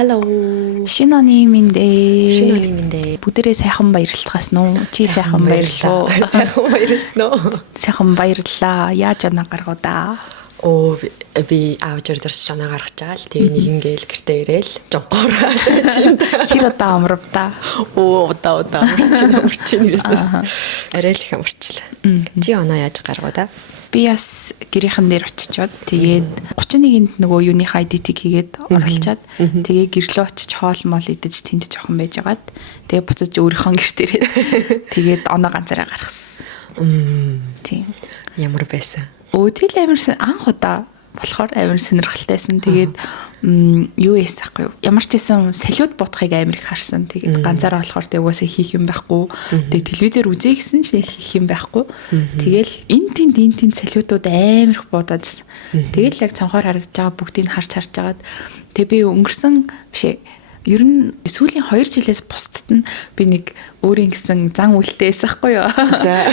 Hello. Шинэ оны мэндэ. Шинэ оны мэндэ. Бүгдээрээ сайхан баярлалгаас нь чи сайхан баярлаа. Сайхан баярлсан уу? Сайхан баярлалаа. Яаж оноо гаргуудаа. Оо би аавчаар дөрс шанаа гаргаж байгаа л тэгээ нэг ингээл гэртээ ирээл жонхороо чинь. Хэр удаа амрав та? Оо удаа амарчин гэсэн. Арай л их амарчлаа. Чи оноо яаж гаргуудаа? Би бас гэрийнхэн дээр очичоод тэгээд 31-нд нөгөө юуныхаа эдитийг хийгээд оруулчаад тэгээ гэрлөө очиж хоол мол идэж тэнд жоохон байжгаад тэгээ буцаж өөрийнхөө гэртээ тэгээд оноо ганцаараа гаргасан. Тийм. Ямар байсан? Өдрөл амарсан анх удаа болохоор амар сонирхолтойсэн. Тэгээд юу яасахгүй юу? Ямар ч байсан салют бодохыг амар их харсан. Тэгээд ганцаараа болохоор тэг угаасаа хийх юм байхгүй. Тэгээд телевизээр үзье гэсэн чинь хийх юм байхгүй. Тэгэл энэ тэнд салютууд амар их бодоодсэн. Тэгэл яг цонхоор харагдаж байгаа бүгдийг харж байгаад тэг би өнгөрсөн бишээ. Ер нь сүүлийн 2 жилээс бусдад нь би нэг өөрийн гэсэн зан үйлдэлээс ахгүй юу.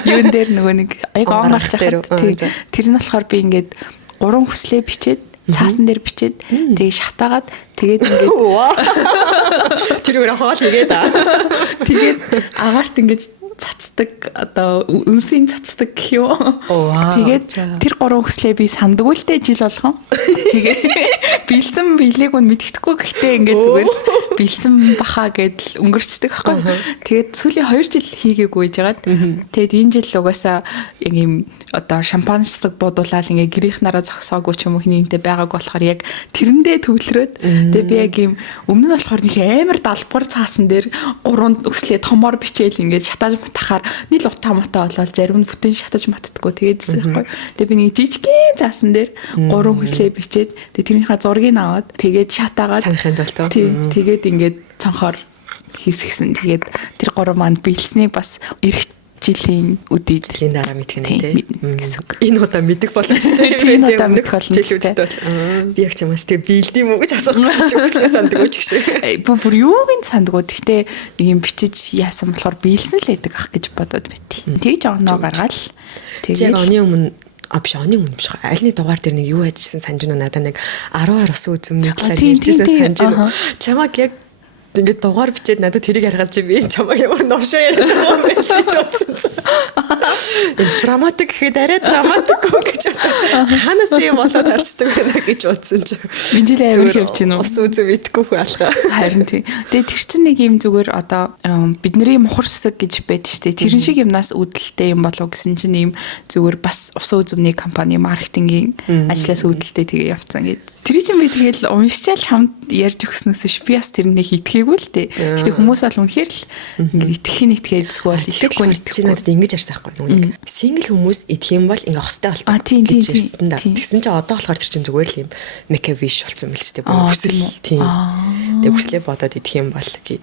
Юун дээр нөгөө нэг аяг он гарч байгаа. Тэр нь болохоор би ингээд 3 хүслээ бичээд цаасан дээр бичээд тэгээ шатаагаад тэгээд ингээд тэр өөр хоол хийгээд тэгээд агаарт ингээд цацдаг одоо үнсийн цацдаг гэх юм. Тэгээд тэр 3 хүслээ би сандгүй л дээ жил болгон. Тэгээд бэлсэн билег нь мэддэхгүй гэхдээ ингээд зүгээр бэлсэн баха гэдэл өнгөрчдөг байхгүй. Тэгээд сүүлийн 2 жил хийгээгүй байжгаад тэгээд энэ жил угаасаа яг юм одоо шампанчлаг бодуулаад ингээд гэрийнх нараа зогсоогүй ч юм уу хинэнтэй байгааг болохоор яг тэрэндээ төвлөрөөд тэгээд би яг юм өмнө нь болохоор нэг амар далбар цаасан дээр 3 өслөө томоор бичээл ингээд шатааж тахаар нийл утаа мутаа болоод зарим нь бүтэн шатаж матдаггүй тэгээдсэн байхгүй. Тэгээ би нэг жижигхэн цаасан дээр 3 хүслээ бичээд тэгээ тэрнийхээ зургийг аваад тэгээд шатаагаад санахын тулд тэгээд ингээд цонхоор хийсгсэн. Тэгээд тэр 3 маань биелснийг бас эрт жилийн үдийн дараа мэдэх нэ тийм. Энэ удаа мэдэх боломжтой. Энэ удаа мэдэх боломжтой. Би яг ч юмас тэг биелдэм үү гэж асуух гэсэн чи өснөө санддаг уу ч гэж. Бүр юуг нь санддаг. Гэхдээ нэг юм бичиж яасан болохоор биелсэн л байдаг ах гэж бодоод байт. Тэгж оноо гаргаал. Тэгээд оны өмнө биш оны өмнө биш. Альны дугаар дээр нэг юу ажилласан санаж байна надаа нэг 12 ус үзмний талаар ярьжсэн санаж байна. Чамаг яг ингээд дугаар бичээд надад тэрийг харахад чи би чамаа ямар новшоо яриад байгаа юм бэ гэж бодсон. Драматик гэхэд арай драматик гэж ханаас юм болоод харцдаг байна гэж бодсон чи. Энэ жил амар хэвч гинөө. Ус үзээ мэдгүй хөө алхаа. Харин тийм. Тэгээ тэр чинь нэг юм зүгээр одоо бидний мухар сүсэг гэж байдаг шүү дээ. Тэрэн шиг юмнаас үүдэлтэй юм болов гэсэн чинь ийм зүгээр бас ус үзмний компани маркетингийн ажлаас үүдэлтэй тэгээ явцсан гэдэг. Тэр чинь би тэгэл уншчаал хамт ярьж өгснөөс би бас тэрнийг итгээггүй л дээ. Гэтэ хүмүүс бол үнэхээр л ингээд итгэхийн эсвэл итгэхгүй чи надад ингэж ярьсан байхгүй юу? Сингл хүмүүс идэх юм бол ингээ хостой болтой гэж ярьсан да. Тэгсэн чинь одоо болохоор тэр чинь зүгээр л юм мекавиш болсон мэл ч дээ. Хүсэл тийм. Тэг хүслээ бодоод идэх юм бол гэж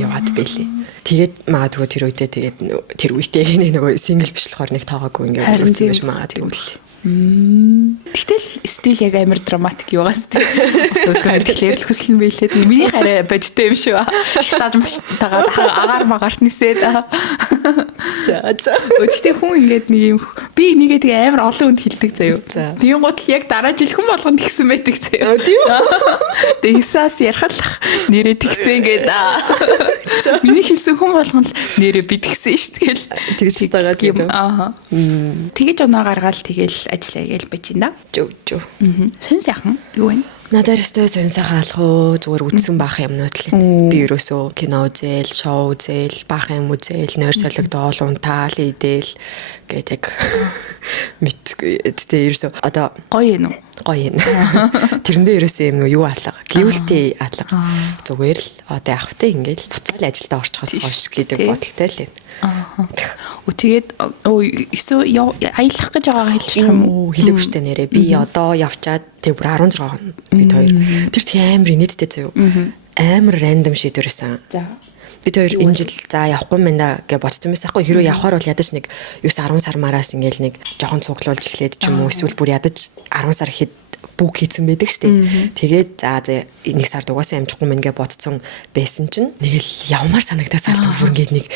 яваад байлээ. Тэгээд магадгүй тэр үедээ тэгээд тэр үедээ нөгөө сингл биш болохоор нэг таагагүй ингээ өнгөрсөн байж магадгүй л. Тэгтэл стил яг амар драматик юугаас тийм үзэн тэгэхээр л хүсэл нь биелээд миний хараа бодтой юм шүү. Шатааж маш тагаад агаар магарт нисээд. За. Гэхдээ хүн ингээд нэг юм би нэгээ тэгээ амар олон хүнд хэлдэг заяа. Тийм гол яг дараа жил хүн болгонд тэгсэн байдаг заяа. Тийм. Тэгсээс ярахлах нэрээ тэгсэн гээд. Миний хэлсэн хүн болгонд л нэрээ би тэгсэн шүү тэгэл. Тэгж тагаад юм. Тэгэж оноо гаргаал тэгэл ажиллаа гээл байж байна. Жөө. Сэн сайхан юу вэ? Надад өстой сэн сайхан алах уу зүгээр үдсэн баах юмнууд л. Би ерөөсөө кино үзэл, шоу үзэл, баах юм үзэл, нойр солигдоол, унтаал идэл гэдэг мэдгүй. Тэгээ ерөөсөө одоо гоё юм уу? Гоё юм. Тэрэндээ ерөөсөө юм юу алга. Гівэлтэй алга. Зүгээр л одоо явахтай ингээл буцаал ажилдаа орчихоос хойш гэдэг бодолтой л байна. Тэгээд аялах гэж байгаагаа хэлчих юм уу? Хэлээгүй штэ нэрээ. Би одоо явчаад тэг бүр 16 хоног бид хоёр. Тэр тийм амар инээдтэй заяа. Амар рандом шийдвэрсэн. За. Бид хоёр энэ жил за явахгүй мэн да гэж бодсон байсан хгүй. Хэрвээ явхаар бол ядаж нэг 9-10 сар мараас ингээл нэг жоохон цуглуулж эхлээд ч юм уу эсвэл бүр ядаж 10 сар ихэд бүк хийсэн байдаг штэ. Тэгээд за 1 сард угаасаа амжихгүй мэн гэж бодсон байсан чинь нэг л явмаар санагдаас аль бүр ингээд нэг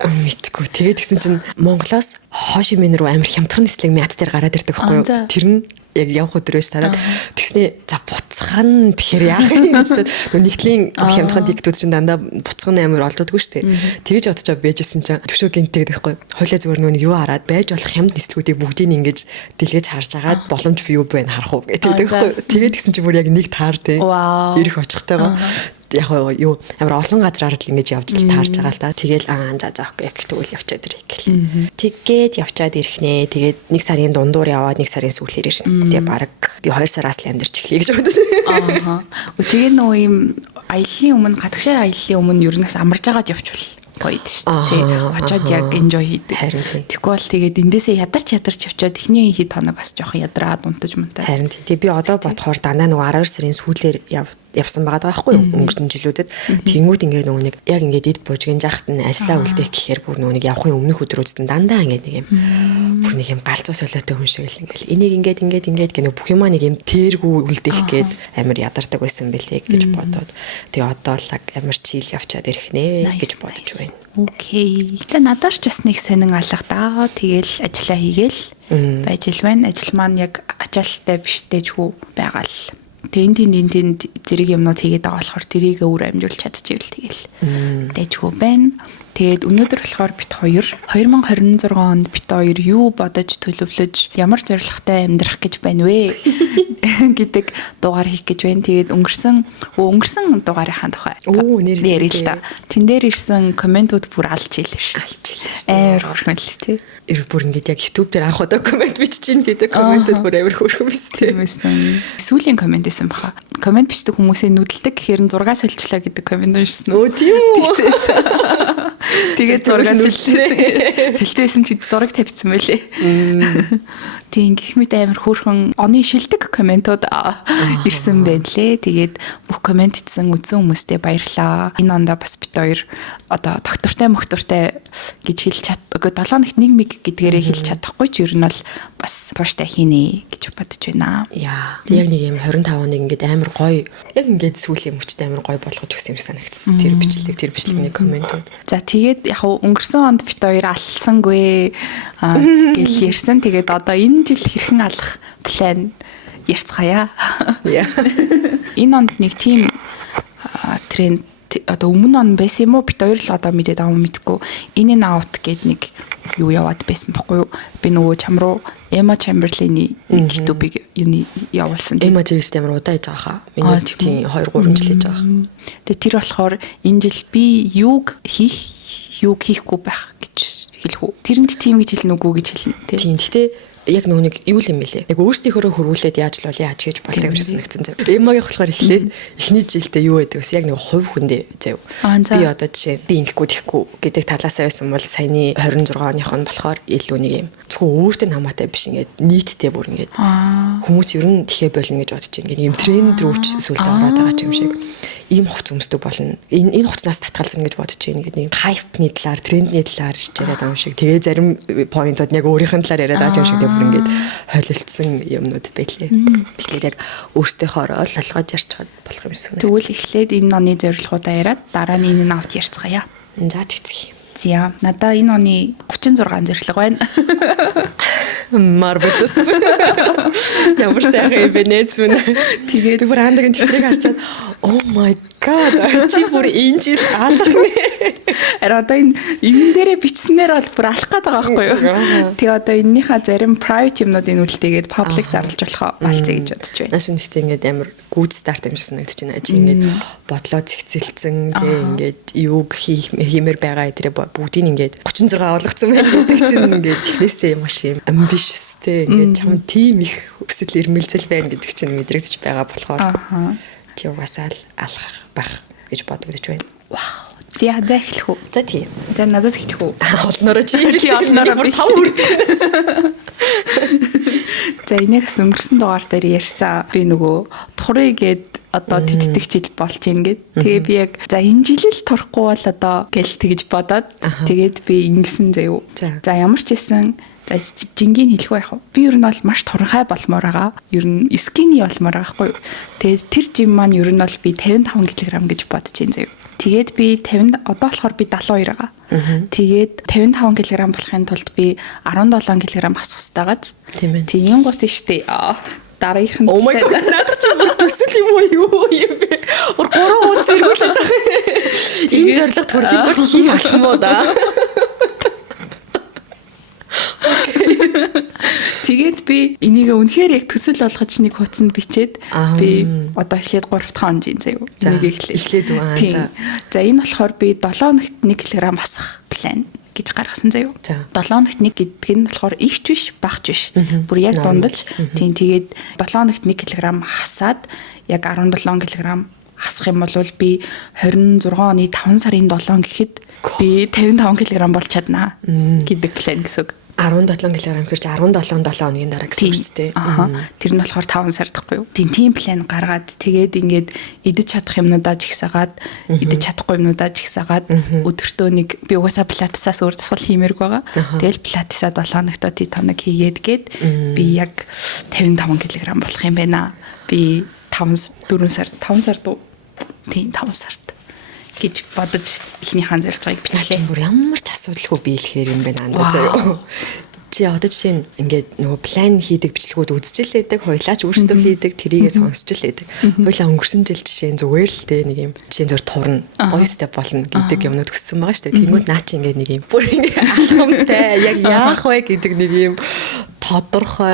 мэдгүй. Тэгээд гисэн чинь Монголоос хошимин руу амар хямдхан нислэг мят дээр гараад ирдэг байхгүй юу? Тэр нь яг явах өдрөөс тараад тэгснээ за буцхан тэгэхээр яах юм гэж нөгөө нэгтлийн хямдхан диктүүд чинь дандаа буцхан амар олддоггүй шүү дээ. Тэгэж бодож байжсэн чинь төвшөө гинттэй гэхгүй. Хойлоо зүгээр нөгөө юу хараад байж болох хямд нислэгүүдийг бүгдийг ингэж дэлгэж харж агаад боломж би юу байна харах уу гэдэг тэгэхгүй. Тэгээд гисэн чинь бүр яг нэг таар тий. Ирэх очихтойгоо яг юу амар олон газраар л ингэж явж таарж байгаа л да. Тэгэл за окей тэгвэл явчаад ирэх гэл. Тэгээд явчаад ирэх нэ. Тэгээд нэг сарын дундуур яваад нэг сарын сүүлээр ирнэ. Тэгээ баг би 2 сараас л амьдарч эхлэе гэж бодсон. Тэгээ нөгөө юм аяллаа өмнө гадагшаа аяллаа өмнө ер нь амарж агаад явчихвал гоё дээ шүү дээ. Очоод яг enjoy хийдэг. Тэгэхгүй бол тэгээд эндээсээ ядарч явчаад эхний хэд хоног бас жоохон ядраад унтаж мунтаа. Харин тийм. Би одоо бодохоор дандаа нөгөө 12 сарын сүүлээр явсан байгаа байхгүй юу өнгөрсөн жилүүдэд тэнгууд ингээд нөгөө нэг яг ингээд эд буужгийн жахт нь ажиллаа үлдээх гэхээр бүр нөгөө нэг явахын өмнөх өдрүүдэд дандаа ингээд нэг юм бүр нэг юм галзуу солиотой хүн шиг л ингээд энийг ингээд гэнэ бүх юмаа нэг юм тэргүү үлдээх гээд амар ядардаг байсан бэлээ гэж бодоод тэгээ одоо л амар чийл явчаад ирэх нэ гэж бодож байна. Окей. Тэ надаас ч бас нэг сонин алга даа. Тэгэл ажиллаа хийгээл байж л байна. Ажил маань яг ачаалттай биштэйчгүй байгаа л. Тэнд зэрэг юмнууд хийгээд байгаа болохоор тэрийг өөр амжуулж чадчихвэл тэгэл дэжгүй байна. Тэгээд өнөөдөр болохоор бит 2026 онд бит 2 юу бодож төлөвлөж ямар зорилготой амьдрах гэж байна вэ гэдэг дугаар хийх гэж байна. Тэгээд өнгөрсөн дугаарынхаа тухай нэр л та. Тэн дээр ирсэн комментууд бүр алж ийлээ шүү. Амар хөрхөн л тий. Бүр ингээд яг YouTube дээр анх удаа коммент бичиж гин гэдэг комментууд бүр амар хөрхөн биз тий. Сүүлийн коммент байсан баха. Коммент бичдэг хүмүүсээ нүдэлдэг гэхээр 6 солилцлаа гэдэг коммент уншсан. Өө тийм үү. Тэгээд зураг солилцсон чи зураг тавьсан байлээ. Тийм гэх мэт амар хөөрхөн оны шилдэг комментууд ирсэн байна лээ. Тэгээд бүх коммент итсэн үзсэн хүмүүстээ баярлаа. Энэ ондоо бас бит 2 одоо доктортай гэж хэлж чаддаг. 7 хоногт 1 миг гэдгээрээ хэлж чадахгүй ч ер нь бол бас тууштай хийнэ гэж бодож байна. Яа. Тэг яг нэг юм 25 хоног ингээд амар гоё яг ингээд сүүлийн мөчтэй амар гоё болгож өгсөн юм санагдсан. Тэр бичлэгний комментууд. За тэгээд яг өнгөрсөн онд бит 2 алсангүй гэл ярьсан. Тэгээд одоо энэ жил хэрхэн алах план ярьцгаая. Энэ онд нэг тийм тренд одоо өмнө он байсан юм уу? Бит 2 л одоо мэдээд аваа мэдгүй. In and out гэдэг нэг юу яваад байсан баггүй юу? Би нөгөө чам руу Emma Chamberlain-ийн нэг YouTube-ийг юуны явуулсан. Emma Chamberlain амар удаа хийж байгаа хаа. Миний тийм 2-3 жил хийж байгаа. Тэгээ тэр болохоор энэ жил би юуг хийхгүй байх гэж хэлэх үү? Тэрэнд тийм гэж хэлнэ үгүй гэж хэлнэ. Тийм. Гэхдээ яг нөгөө нэг юу юм бэлээ. Яг өөрсдийнхөө хөрвүүлээд яаж хийж болдог юм шиг санагдсан зав. Эмагийн болохоор эхлээд эхний жилдээ юу байдаг вэ? Яг нэг хувь хүндээ зав. Би одоо жишээ би ингэхгүй тэхгүй гэдэг талаасаа байсан бол саяны 26 оных нь болохоор илүү нэг юм зөвхөн өөртөө хамаатай биш ингээд нийтдээ бүр ингээд хүмүүс ер нь тэхээ болно гэж бодож ингээд юм тренд рүү сүлд ороод байгаа юм шиг. Ийм хувц өмсдөг болно. Энэ хувцнаас татгалзна гэж бодож байна. Ингээд нэг хайпны талаар, трендний талаар ирж байгаа юм шиг. Тэгээ зарим поинтууд яг өөрийнх нь талаар яриад байгаа юм шиг бүр ингээд хойлолцсон юмнууд байлээ. Тэгэхээр яг өөртөөхөө л алгаж ярьцгаад болох юм шиг. Тэгвэл эхлээд энэ оны зорилгоудаа яриад дараа нь энэ навт ярьцгаая. За тэгцгий. За надаа энэ оны 36 зорилго байна. Marvelous. Ямар сайхан Венец мөн. Тэгээд бүр андагийн тэмдрийг харчаад oh my god чи бүр энэ жил алхнэ. Одоо энэ дээрээ бичснээр бол бүр алах гээд байгаа байхгүй юу? Тэгээ одоо энэнийхээ зарим private юмнуудын үлдээгээд public зарлж болох болцъё гэж бодож байна. Наш нэгтэй ингээд амар good start юм шиг санагдаж байна. Чи ингээд бодлоо зэгцэлцэн тэгээ ингээд юуг хиймээр байгаа эдрээ бүгдийг ингээд 36 олгоцсон байна гэдэг чинь ингээд технээсээ маш юм ambitious те ингээд чам тийм их өсөл ирмэлзэл байна гэдэг чинь мэдрэгдэж байгаа болохоор чи угаасаа алах байх гэж бодогдож байна. Вау. За дахилах уу? За тийм. За надаас эхлэх үү? Олноороо чи олноороо би тав үрдэнээс. За энэхс өнгөрсөн дугаар дээр ярьсан. Би нөгөө турыгээд одоо тэтдэгчил болж ингээд. Тэгээ би яг за энэ жил л турихгүй бол одоо гэл тэгж бодоод тэгээд би ингэсэн заяа. За ямар ч байсан жингийн хэлэх байх уу? Би ер нь бол маш турхай болмоор байгаа. Ер нь скини болмоор байгаа хгүй юу? Тэгээд тэр жим маань ер нь бол би 55 кг гэж бодож байна заяа. Тэгээд би 50 одоо болохоор би 72 байгаа. Тэгээд 55 кг болохын тулд би 17 кг хасах хэрэгтэй байгаа. Тийм ээ. Тийм гот штэ. Дараагийнх нь Oh my god, надад ч бүр төсөл юм уу юу юм бэ? 3 хуудас эргүүлээд байгаа. Энэ зорилго төрхийн тулд хийх алах юм уу да? Тэгээд би энийг үнэхээр яг төсөл болгож нэг хуудсанд бичээд би одоо эхлээд 3 дахь хонжийн заяа. Энийг эхлээд үү. За энэ болохоор би 7 хоногт 1 кг хасах план гэж гаргасан заяа. 7 хоногт 1 гэдэг нь болохоор ихч биш, багч биш. Бүр яг дундаж. Тийм тэгээд 7 хоногт 1 кг хасаад яг 17 кг хасах юм бол би 26 оны 5 сарын 7 гэхэд би 55 кг болж чаднаа гэдэг план гэсэн үг. 17 кг хэрч 17 хоногийн дараа гэсэн үг шүү дээ. Тэр нь болохоор 5 сар дахгүй юу. Тийм план гаргаад тэгээд ингээд идэж чадах юмнуудаа жигсаагаад идэж чадахгүй юмнуудаа жигсаагаад өдөртөө нэг би угаасаа пилатесаас өөр дасгал хиймээрг байгаа. Тэгэл пилатесаа 7 хоногтоо тий тоног хийгээд гээд би яг 55 кг болох юм байна. Би 4 сард тийм 5 сард гэж бодож эхнийхэн зорилгыг бичлээ. Бүр ямар ч асуудалгүй биелэхээр юм байна андаа заяа. Чи одоо жишээ нь ингээд нөгөө план хийдэг бичлэгүүд үзэж л байдаг, хоёлаач өөрсдөө хийдэг, тэрийгээ сонсч л байдаг. Хоёлаа өнгөрсөн жил жишээ нь зүгээр л дээ нэг юм жишээ нь зур турна, гоё степ болно гэдэг юмнууд өссөн байгаа шүү дээ. Тэнгүүд наа чи ингээд нэг юм бүр ингээд алхамтай яг яах вэ гэдэг нэг юм тодорхой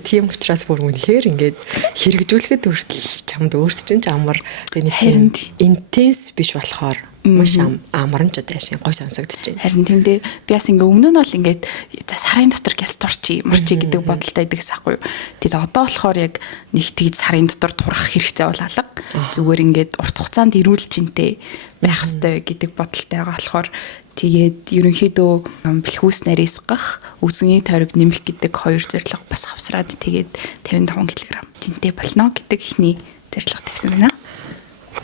тийм учраас бүр үнэхээр ингээд хэрэгжүүлэхэд хүртэл чамд өөрсдөө ч амар нэг тийм интенс биш болохоор маш амарн ч дэшин гой сонсогдож байна. Харин тэндээ би бас ингээ өмнө нь бол ингээд за сарын дотор гэс турчи мурчи гэдэг бодолтой байдагс аахгүй юу. Тэгээд одоо болохоор яг нэг тэгж сарын дотор турах хэрэгцээ бол алга. Зүгээр ингээд урт хугацаанд эрүүл чинтэй байх ёстой гэдэг бодолтой байгаа болохоор тэгээд ерөнхийдөө бэлхүүс нарийс гах, үзний тойрог нэмэх гэдэг хоёр зорилго бас хавсраад тэгээд 55 кг жинтэй болно гэдэг ихний зорилго тавьсан байна.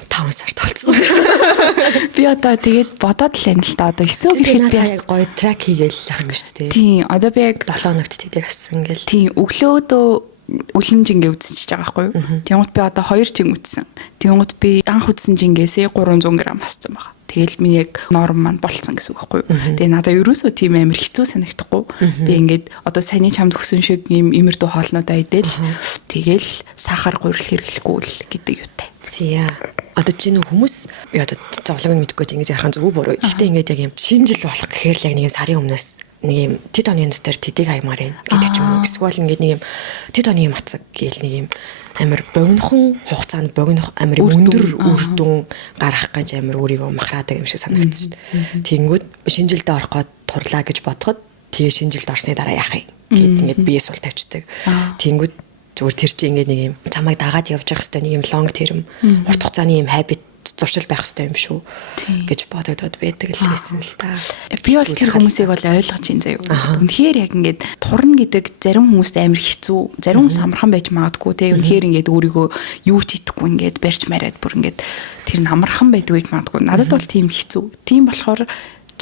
5 сард толцсон. Би одоо тэгээд бодоод л байна л да. Одоо 9 гэхэд би яг гоё трак хийгээл юм ба шүү дээ. Тийм. Одоо би яг 7 хоногт тэдэг ассан гэл. Тийм. Өглөөдөө үлэн жингээ үзчихэж байгаа байхгүй юу? Тэнгууд би одоо 2 жин үзсэн. Тэнгууд би анх үзсэн жингээс 300 г хассан байгаа. Тэгэл миний яг норм маань болцсон гэсэн үг байхгүй юу? Тэгээ надаа ерөөсөө тийм амар хэцүү санагдахгүй. Би ингээд одоо саяны чамд өгсөн шиг ийм имэрдүү хоолнуудаа идэл тэгэл сахар гурил хэрэглэхгүй л гэдэг юутай. Зя. Одоо чи нөх хүмүүс одоо зовлог нь мэдгүй ингэж ярахын зөв буруу. Гэхдээ ингээд яг юм шинэ жил болох гэхээр л яг нэг сарын өмнөөс нэг юм тэд оны дотор тэдэг аймаар юм гэдэг ч юм уу. Эсвэл ингээд нэг юм тэд оны мацаг гээл нэг юм амар богинохон хугацаанд богино амар өндөр үр дүн гаргах гэж амар өөрийгөө махраадаг юм шиг санагдсан шүү дээ. Тэнгүүд шинэ жилдээ орох гээд турлаа гэж бодоход тэгээ шинэ жилд орсны дараа яах юм гэд ингээд бие сул тавьчихдаг. Тэнгүүд зүгээр тэр чинь ингээд нэг юм чамайг дагаад явж явах хэвээр нэг юм long term урт хугацааны юм habit зуршил байх хэвээр юм шүү гэж бодогдоод байдаг л байсан л та. Би бол тэр хүмүүсийг бол ойлгож байна заяа. Үнэхээр яг ингээд турна гэдэг зарим хүмүүст амар хэцүү, зарим хүмүүс амархан байж магадгүй те. Үнэхээр ингээд өөрийгөө юу ч идэхгүй ингээд барьж мараад бүр ингээд тэр нь амархан байдаг гэж магадгүй. Надад бол тийм хэцүү. Тийм болохоор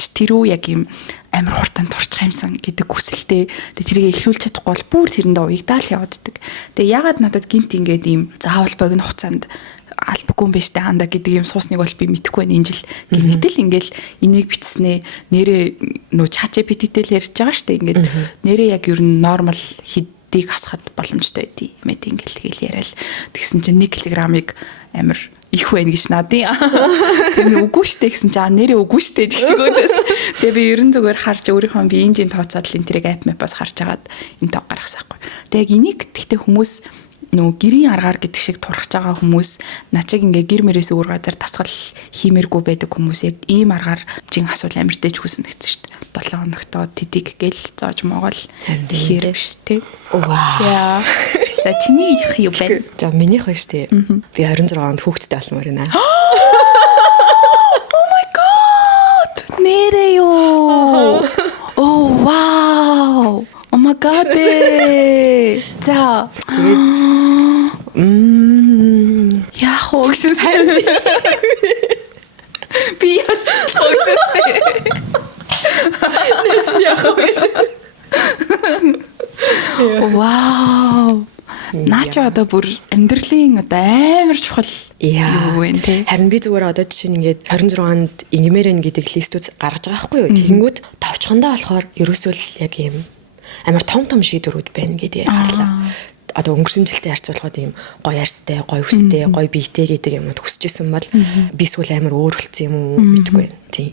тэрөө яг юм амар хурдан турчих юмсан гэдэг хүсэлтэй. Тэгээ тэрийг эхлүүлж чадахгүй бол бүр тэрэндээ уягдаал явааддаг. Тэгээ ягаад надад гинт ингээд ийм заавал богино хугацаанд албагүй юм биш таанда гэдэг юм суусныг бол би мэдэхгүй байна энэ жил. Гэтэл ингээл энийг бичснээ нэрээ нөө ChatGPT-тэй л ярьж байгаа штэ. Ингээд нэрээ яг ер нь нормал хэдийг хасахад боломжтой байдий. Мэд ингээл тэгэл яриад тэгсэн чинь 1 кг-ыг амар их байна гэж надын. Тэгээ үгүй штэ гэсэн чинь нэрээ үгүй штэ гэх шиг өдөөс. Тэгээ би ерэн зүгээр харж өөрийнхөө биеийн тооцоод л энэ тэрэг app map-аас харж агаад энэ тоо гаргасан байхгүй. Тэгээ яг энийг гэхдээ хүмүүс нөгөө гэрийн аргаар гэдэг шиг турхаж байгаа хүмүүс начиг ингээ гэр мэрээс өөр газар дасгал хиймээргүй байдаг хүмүүс яг ийм аргаар жин асуул амирдэж хүснэ гэсэн шүү дээ. 7 хоногтоо тэдэг гэл зоож могол тэгэхээр биш тий. За чиний их юу бэ? За минийх биш тий. Би 26 онд хүүхэдтэй болмоор байна. Oh my god. Нэрээ юу? Oh wow. Oh my god. За. Яах вэ гэсэн сайн. Би яст тогсостэй. Нэс яах вэ? Вау. Наа чи одоо бүр амьдралын одоо амар чухал юу вэ те. Харин би зүгээр одоо жишээ нь ингээд 26-нд ингимэрэн гэдэг листүүд гаргаж байгаа байхгүй юу. Тэгэнгүүт товчхондоо болохоор ерөөсөө л яг юм амар том шийдвэрүүд байна гэдгийг харлаа. Одоо өнгөрсөн жилтэй харьцуулахад ийм гоё арьстай, гоё өстэй, гоё биетэй гэдэг юмуд хүсэжсэн бол би эсвэл амар өөрчлөсөн юм уу мэдгүй байна. Тийм.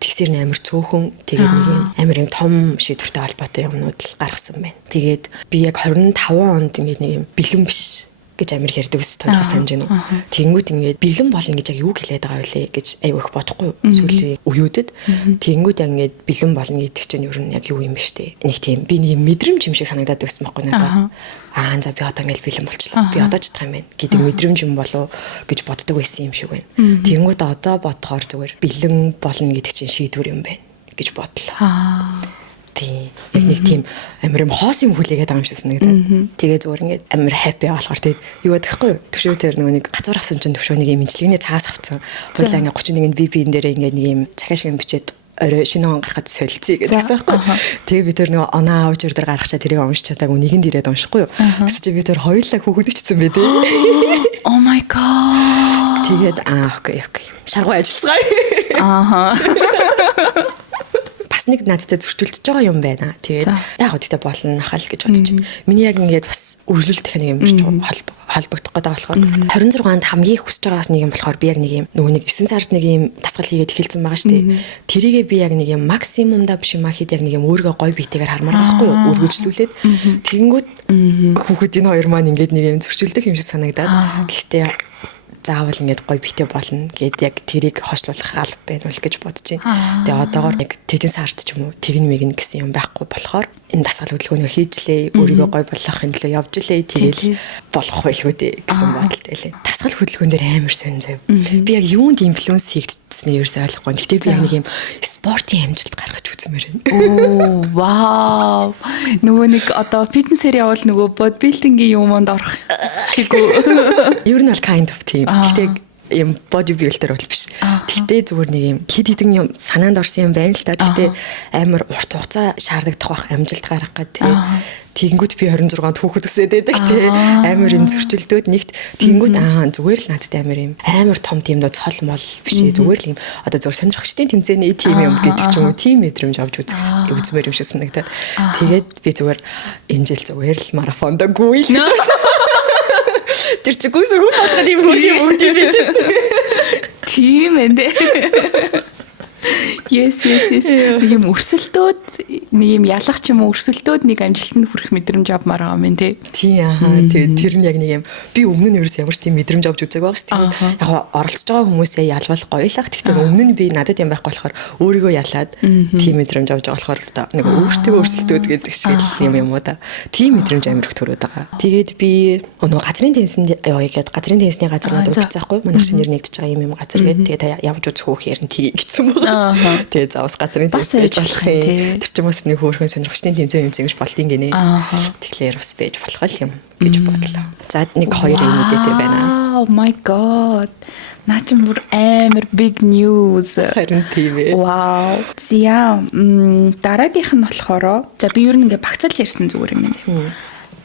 Тэгсэр амар цөөхөн тэгээд нэг юм амар юм том шийдвэртэй холбоотой юмнууд л гаргасан байна. Тэгээд би яг 25 онд ингээд нэг юм бэлэн биш гэж амар ярьдаг ус тойлоо санаж байна уу. Тэнгүүд ингээд бэлэн болно гэж яг юу хэлээд байгаа вэ гэж аюу их бодохгүй сүүлийн үеүүдэд. Тэнгүүд яг ингээд бэлэн болно гэдэг чинь ер нь яг юу юм бэ штэ. Нэг тийм би нэг мэдрэмж юм шиг санагдаад байсан байхгүй надад. За би одоо ингээд бэлэн болчлоо. Би одоо ч чадах юм байна гэдэг мэдрэмж юм болов гэж боддог байсан юм шиг байна. Тэнгүүд одоо бодохоор зүгээр бэлэн болно гэдэг чинь шийдвэр юм байна гэж бодлоо. Тийм. Яг нэг тийм амар юм хоос юм хүлээгээд байгаа юм шиг санагдаад. Тэгээ зүгээр ингээд амар хаппи болохоор тэгээд юу гэдэгхгүй төвшөө зэр нөгөө нэг гацуур авсан чинь төвшөө нэг юм имжлэгний цаас авсан. Хойлоо ингээд 31-нд VPN дээр ингээд нэг юм цахиа шиг юм бичээд орой шинэ он гарахад солилцъя гэдэгсэн байхгүй. Тэгээ бид тэр нөгөө оноо аавч дээр гаргачаа тэрийг уншиж чадаагүй нэгэнд ирээд уншихгүй юу. Тэгс чи бид тэр хоёулаа хүүхэлдчихсэн бэ дээ. Oh my god. Тэгээд окей. Шаргуу ажиллацгаая. Бас нэг надтай зөрчилдөж байгаа юм байна. Тэгээд яг өдөртөө болно нахал гэж бодож байна. Миний яг ингээд бас үргэлжлүүлэх нэг юм биш холбогдох гэдэг болохоор 26-нд хамгийн их хүсэж байгаас нэг юм болохоор би яг нэг юм нөгөө нэг 9 сард нэг юм дасгал хийгээд эхэлсэн байгаа шүү дээ. Тэрийгээ би яг нэг юм максимумда биш юм ахид яг нэг юм өөргөө гой биетэйгээр хармаар байхгүй юу? Үргэлжлүүлээд тэгэнгүүт хүүхэд энэ хоёр маань ингээд нэг юм зөрчилдөх юм шиг санагдаад гэхдээ заавал ингээд гоё битэй болно гэд яг тэрийг хошлуулах алба байна уу гэж бодож байна. Тэгээ одоогоор яг тэдэн сард ч юм уу тэгнэ мэгнэ гэсэн юм байхгүй болохоор энэ дасгал хөдөлгөөний хийжлээ өөрийгөө гоё болгохын төлөө явж илээ тэгэл болох байлгүй дээ гэсэн бодолтой лээ. Дасгал хөдөлгөөн дээр амар сонь зав. Би яг юунд инфлюенс хийгдсэнийг ерөөсөй ойлгохгүй. Гэхдээ би яг нэг юм спортын амжилт гаргаж үзмээр байна. Оо вау. Нөгөө нэг одоо фитнесээр явал нөгөө бодибилдингийн юмд орох шиг үү? Ер нь бол kind of тийм. Гэхдээ юм бодибилдер бол биш. Гэхдээ зүгээр нэг юм хэд хэдэн юм санаанд орсон юм байна л да. Гэхдээ амар урт хугацаа шаардлагадах бах амжилт гаргах гэдэг. Тэгэнгүүт би 26-нд хүүхэд өсөөд байдаг тий. Амар юм зөрчилдөөд нэгт тэгэнгүүт зүгээр л надад амар том тийм нөө цол мол биш ээ. Зүгээр л юм одоо зүгээр сонирхчдын тэмцээний тийм юм гэдэг ч юм уу тийм мэдрэмж авч үзмээр юм шиг санагдаад. Тэгээд би зүгээр энэ жил зүгээр л марафондоо гүйл гэж тэр чи гүйсэн хүн болгоод юм билээ шүү дээ. Тийм ээ. Yes. Нэг юм өрсөлдөөд нэг юм ялах ч юм уу өрсөлдөөд нэг амжилтанд хүрэх мэдрэмж авмаар байгаа юм тий. Тэгээд тэр нь яг нэг юм би өмнө нь ерөөс ямар ч тийм мэдрэмж авч үзег байгаа шүү дээ. Яг оролцож байгаа хүмүүсээ ялвал гоёлах. Гэхдээ өмнө нь би надад юм байхгүй болохоор өөрийгөө ялаад тийм мэдрэмж авч байгаа болохоор нэг өөртөө өрсөлдөөд гэдэг шиг юм уу да. Тийм мэдрэмж амар их төрөөд байгаа. Тэгээд би нөгөө газрын теннисэнд явъя гэд газрын теннисний газар руу дурцаахгүй манайх шинээр нэгдэж байгаа юм газар гээд тэгээд явж үзэх хөөх ярин тий гэсэн байна. Тэгээ заавс газрын тэмцээн байж болох юм. Тэр ч юм уус нэг хөөрхөн сонирхчдын тэмцээн гэж болтын гинэ. Тэгэхээр бас байж болох юм гэж бодлоо. За нэг хоёр юм үдээтэй байна. Oh my god. Наачм бүр амар big news. Харин тийм ээ. Wow. Зя дараагийнх нь болохоор за би ер нь ингээ багцал ярьсан зүгээр юм байна.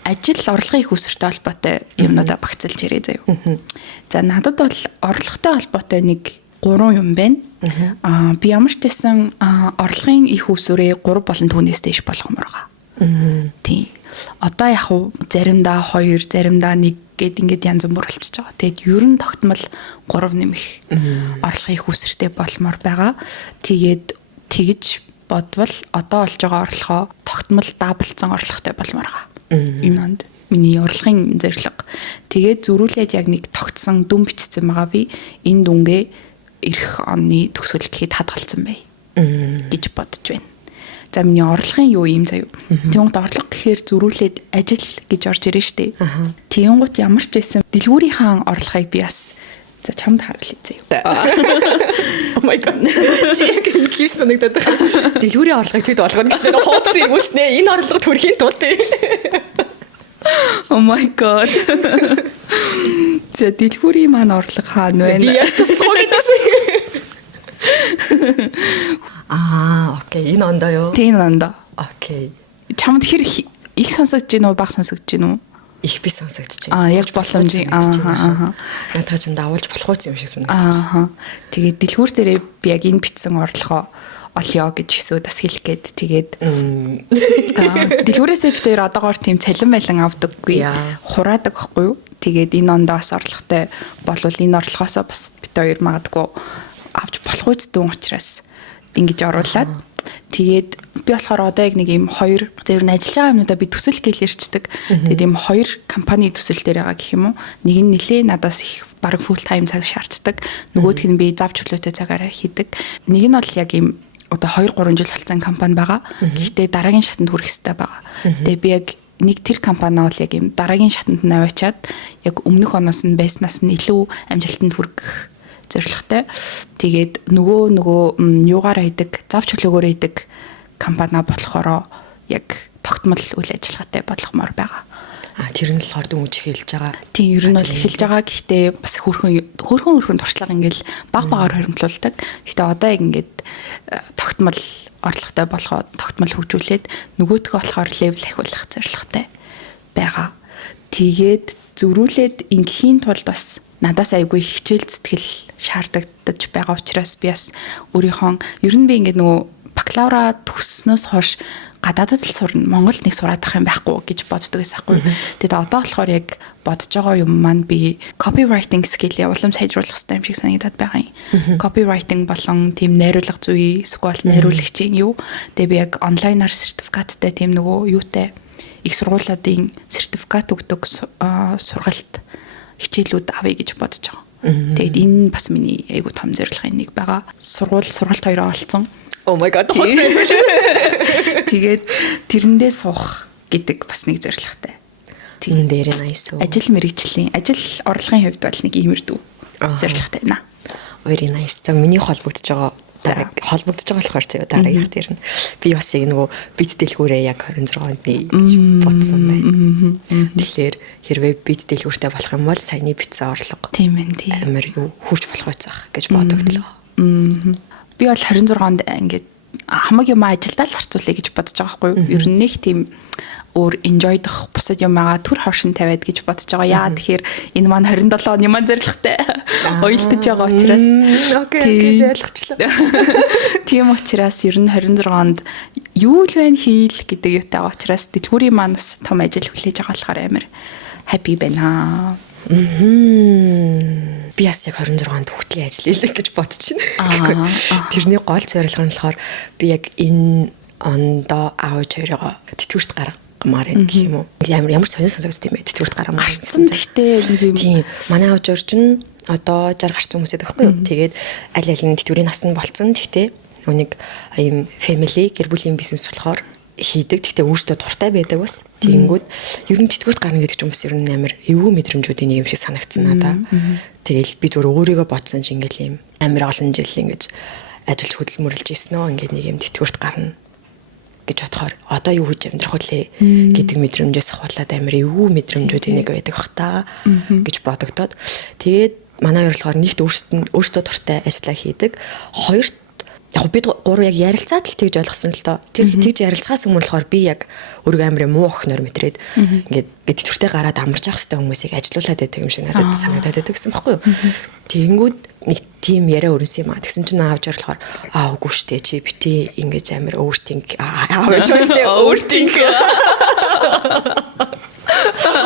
Ажил орлогын их өсөртэй холбоотой юмнуудаа багцалж ярээ заяа. За надад бол орлоготой холбоотой нэг 3 юм байна. Би ямар ч гэсэн орлогын их усүрээ 3 болон түүнээс дэш болгомоор байгаа. Тийм. Одоо яг заримдаа 2, заримдаа 1 гэд ингээд янз бүр болчихж байгаа. Тэгэд ер нь тогтмол 3 нэмэх орлогын их усүртэй болмоор байгаа. Тэгээд тэгж бодвол одоо олж байгаа орлогоо тогтмол даблцсан орлоготой болмоор байгаа. Энэ онд миний орлогын зорилго. Тэгээд зөрүүлээд яг нэг тогтсон дүн бичсэн байгаа би энэ дүнгээ эх оны төгсгөл гэхэд хадгалсан бай гэж бодож байна. За миний орлогын юу юм заяа. Тэнгууд орлого гэхээр зөрүүлээд ажил гэж орж ирэн штэ. Тэнгууд ямар ч байсан дэлгүүрийн орлогыг би бас за чамд харуулъя заяа. Oh my god. Чи яг ингэ санагдаад байна. Дэлгүүрийн орлогыг тэд болгоно гэсэн хооц юм үснэ. Энэ орлого төрхийн тулд. Oh my god. За дэлгүүрийн маань орлого хаана байна? Би яаж туслах вэ гэсэн. Окей. Энэ ондоо юу? Тийм ондоо. Окей. Чамд хэр их сонсогдож гин үү, бага сонсогдож гин үү? их би сонсогдож байна. Яг боломжийн надад ч давуулж болох юм шиг санагдчих. Тэгээд дэлгүүр дээрээ би яг энэ битсэн орлогоо олё гэж өсөө бас хэлэх гээд тэгээд дэлгүүрээсээ бид хоёр одоогоор тийм цалин байлан авдаггүй хураадаг байхгүй юу. Тэгээд энэ ондоо бас орлоготой болвол энэ орлогоосоо бас бид хоёр магадгүй авч болох үстэн учраас ингэж оруулаад тэгээд би болохоор одоо яг нэг юм хоёр зөв нь ажиллаж байгаа юмудаа би төсөл гээл ярьчдаг. Тэгээд ийм хоёр компани төсөл дээр байгаа гэх юм уу. Нэг нь нэлээ надаас их баг full time цаг шаарддаг. Нөгөөх нь би зав чөлөөтэй цагаараа хийдэг. Нэг нь бол яг ийм одоо 2-3 жил болсон компани байгаа. Гэхдээ дараагийн шатанд хүрэх хэрэгтэй байгаа. Тэгээд би яг нэг тэр компани бол яг ийм дараагийн шатанд нь аваачаад яг өмнөх оноос нь байснаас нь илүү амжилтанд хүрэх зорилготой. Тэгээд нөгөө юугаар хийдэг, зав чөлөөгөөр хийдэг компани болохоор яг тогтмол үйл ажиллагаатай болгомоор байгаа. Тэр нь болохоор дүн үж эхэлж байгаа. Тийм, ер нь бол эхэлж байгаа. Гэхдээ бас хөрхөн туршлага ингээл багаар хоримтлуулдаг. Гэхдээ одоо яг ингээд тогтмол орлоготой болгоод тогтмол хөгжүүлээд нөгөөтгөө болохоор левел ахиулах зорилготой байгаа. Тэгээд зөрүүлээд ингээхийн тулд бас надаас айгүй хичээл зүтгэл шаардагдаж байгаа учраас би бас өөрийнхөө ер нь би ингээд нөгөө бакалавра төгснөөс хойш гадаадд л сурна. Монголд нэг сураад ах юм байхгүй гэж боддог байсан байхгүй. Тэгээд одоо болохоор яг бодож байгаа юм маань би copywriting skill-ийг улам сайжруулах хэрэгтэй юм шиг санагдаад байгаа юм. Copywriting болон тийм найруулга зүй, эсвэл найруулагчийн юу. Тэгээд би яг онлайнаар сертификаттай тийм нөгөө юутай их сургуулиудын сертификат өгдөг сургалт хичээлүүд авъя гэж бодож байгаа. Тэгээд энэ бас миний айгуу том зорилгын нэг байгаа. Сургалт хоёроо олцсон. Oh my god. Тэгээд тэрэндээ суух гэдэг бас нэг зорилготой. Тийм дээр nice. Ажил мэргэжлийн ажил орлогын хувьд бол нэг иймэрдүү зорилготой байна. Very nice. За миний холбогдож байгаа болохоор дараагийнх дээр нь би бас яг нөгөө бит дэлгүүрээ яг 26-нд гэж бодсон байна. Тэгэхээр хэрвээ бит дэлгүүртэй болох юм бол саяны битсэн орлого тийм ээ амар юу хурж болох байцаах гэж бодогдлоо. Би бол 26-нд ингээд хамаг юм ажилдаа л зарцуулъя гэж бодож байгаа байхгүй юу. Ер нь нэг тийм өөр enjoy-дох бусад юм аа төр хавшин тавиад гэж бодож байгаа. Яа тэгэхээр энэ маань 27 оны маань зорилготой уйлдаж байгаа учраас окей ойлгочлаа. Тийм учраас ер нь 26-нд юу л вэ хийл гэдэг юутайгаа учраас дэлгүүрийн манаас том ажил хүлээж байгаа болохоор амар happy байна. Би бас яг 26-нд хүүхдийн ажил хийлээ гэж бодож байна. Тэрний гол зорилго нь болохоор би яг энэ ондоо аавч хоёроо тэтгэврт гаргамаар байна гэх юм уу. Ямар сонир сонсогдсон юм бэ? Тэтгэврт гаргамаар. Гэхдээ тийм манай аавч хоёр чинь одоо 60 гарсан хүмүүсэд байхгүй юу. Тэгээд аль алин тэтгэврийн нас нь болцсон. Гэхдээ нэг ийм family гэр бүлийн бизнес болохоор хийдэг. Гэхдээ өөртөө дуртай байдаг бас. Тэгэнгүүт ер нь тэтгэврт гарна гэдэг чинь бас ер нь амар эвгүй мэдрэмжүүдийн нэг юм шиг санагдсан надаа. Тэгэл би зүгээр өөрийгөө бодсон чинь ингээл ийм амар олон жил ингэж ажиллаж хөдөлмөрлөж ирсэн нөө ингээд нэг юм тэтгэврт гарна гэж бодохоор одоо юу хийж амьдрах вэ гэдэг мэдрэмжээс хавуулаад амар эвгүй мэдрэмжүүдийн нэг байдаг бах та гэж бодогдоод тэгээд манай хоёр болохоор нэгт өөртөө дуртай ажиллаа хийдэг. Хоёрт яг бид гурав яг ярилцаад л тэгж ойлгосон л доо. Тэр тэгж ярилцахаас өмнө болохоор би яг өөрийгөө амар муу охиноор мэдрээд ингээд тэтгэвртэй гараад амарч явах хэрэгтэй хүмүүсийг ажилуулад байдаг юм шиг надад санагдаад байдаг гэсэн баггүй юу. Тэгэнгүүт нэг тим яриа өрнсөн юм аа. Тэгсэн чинь аавж болохоор үгүй штэ чи бити ингэж амар overthink аавж өөртөө overthink.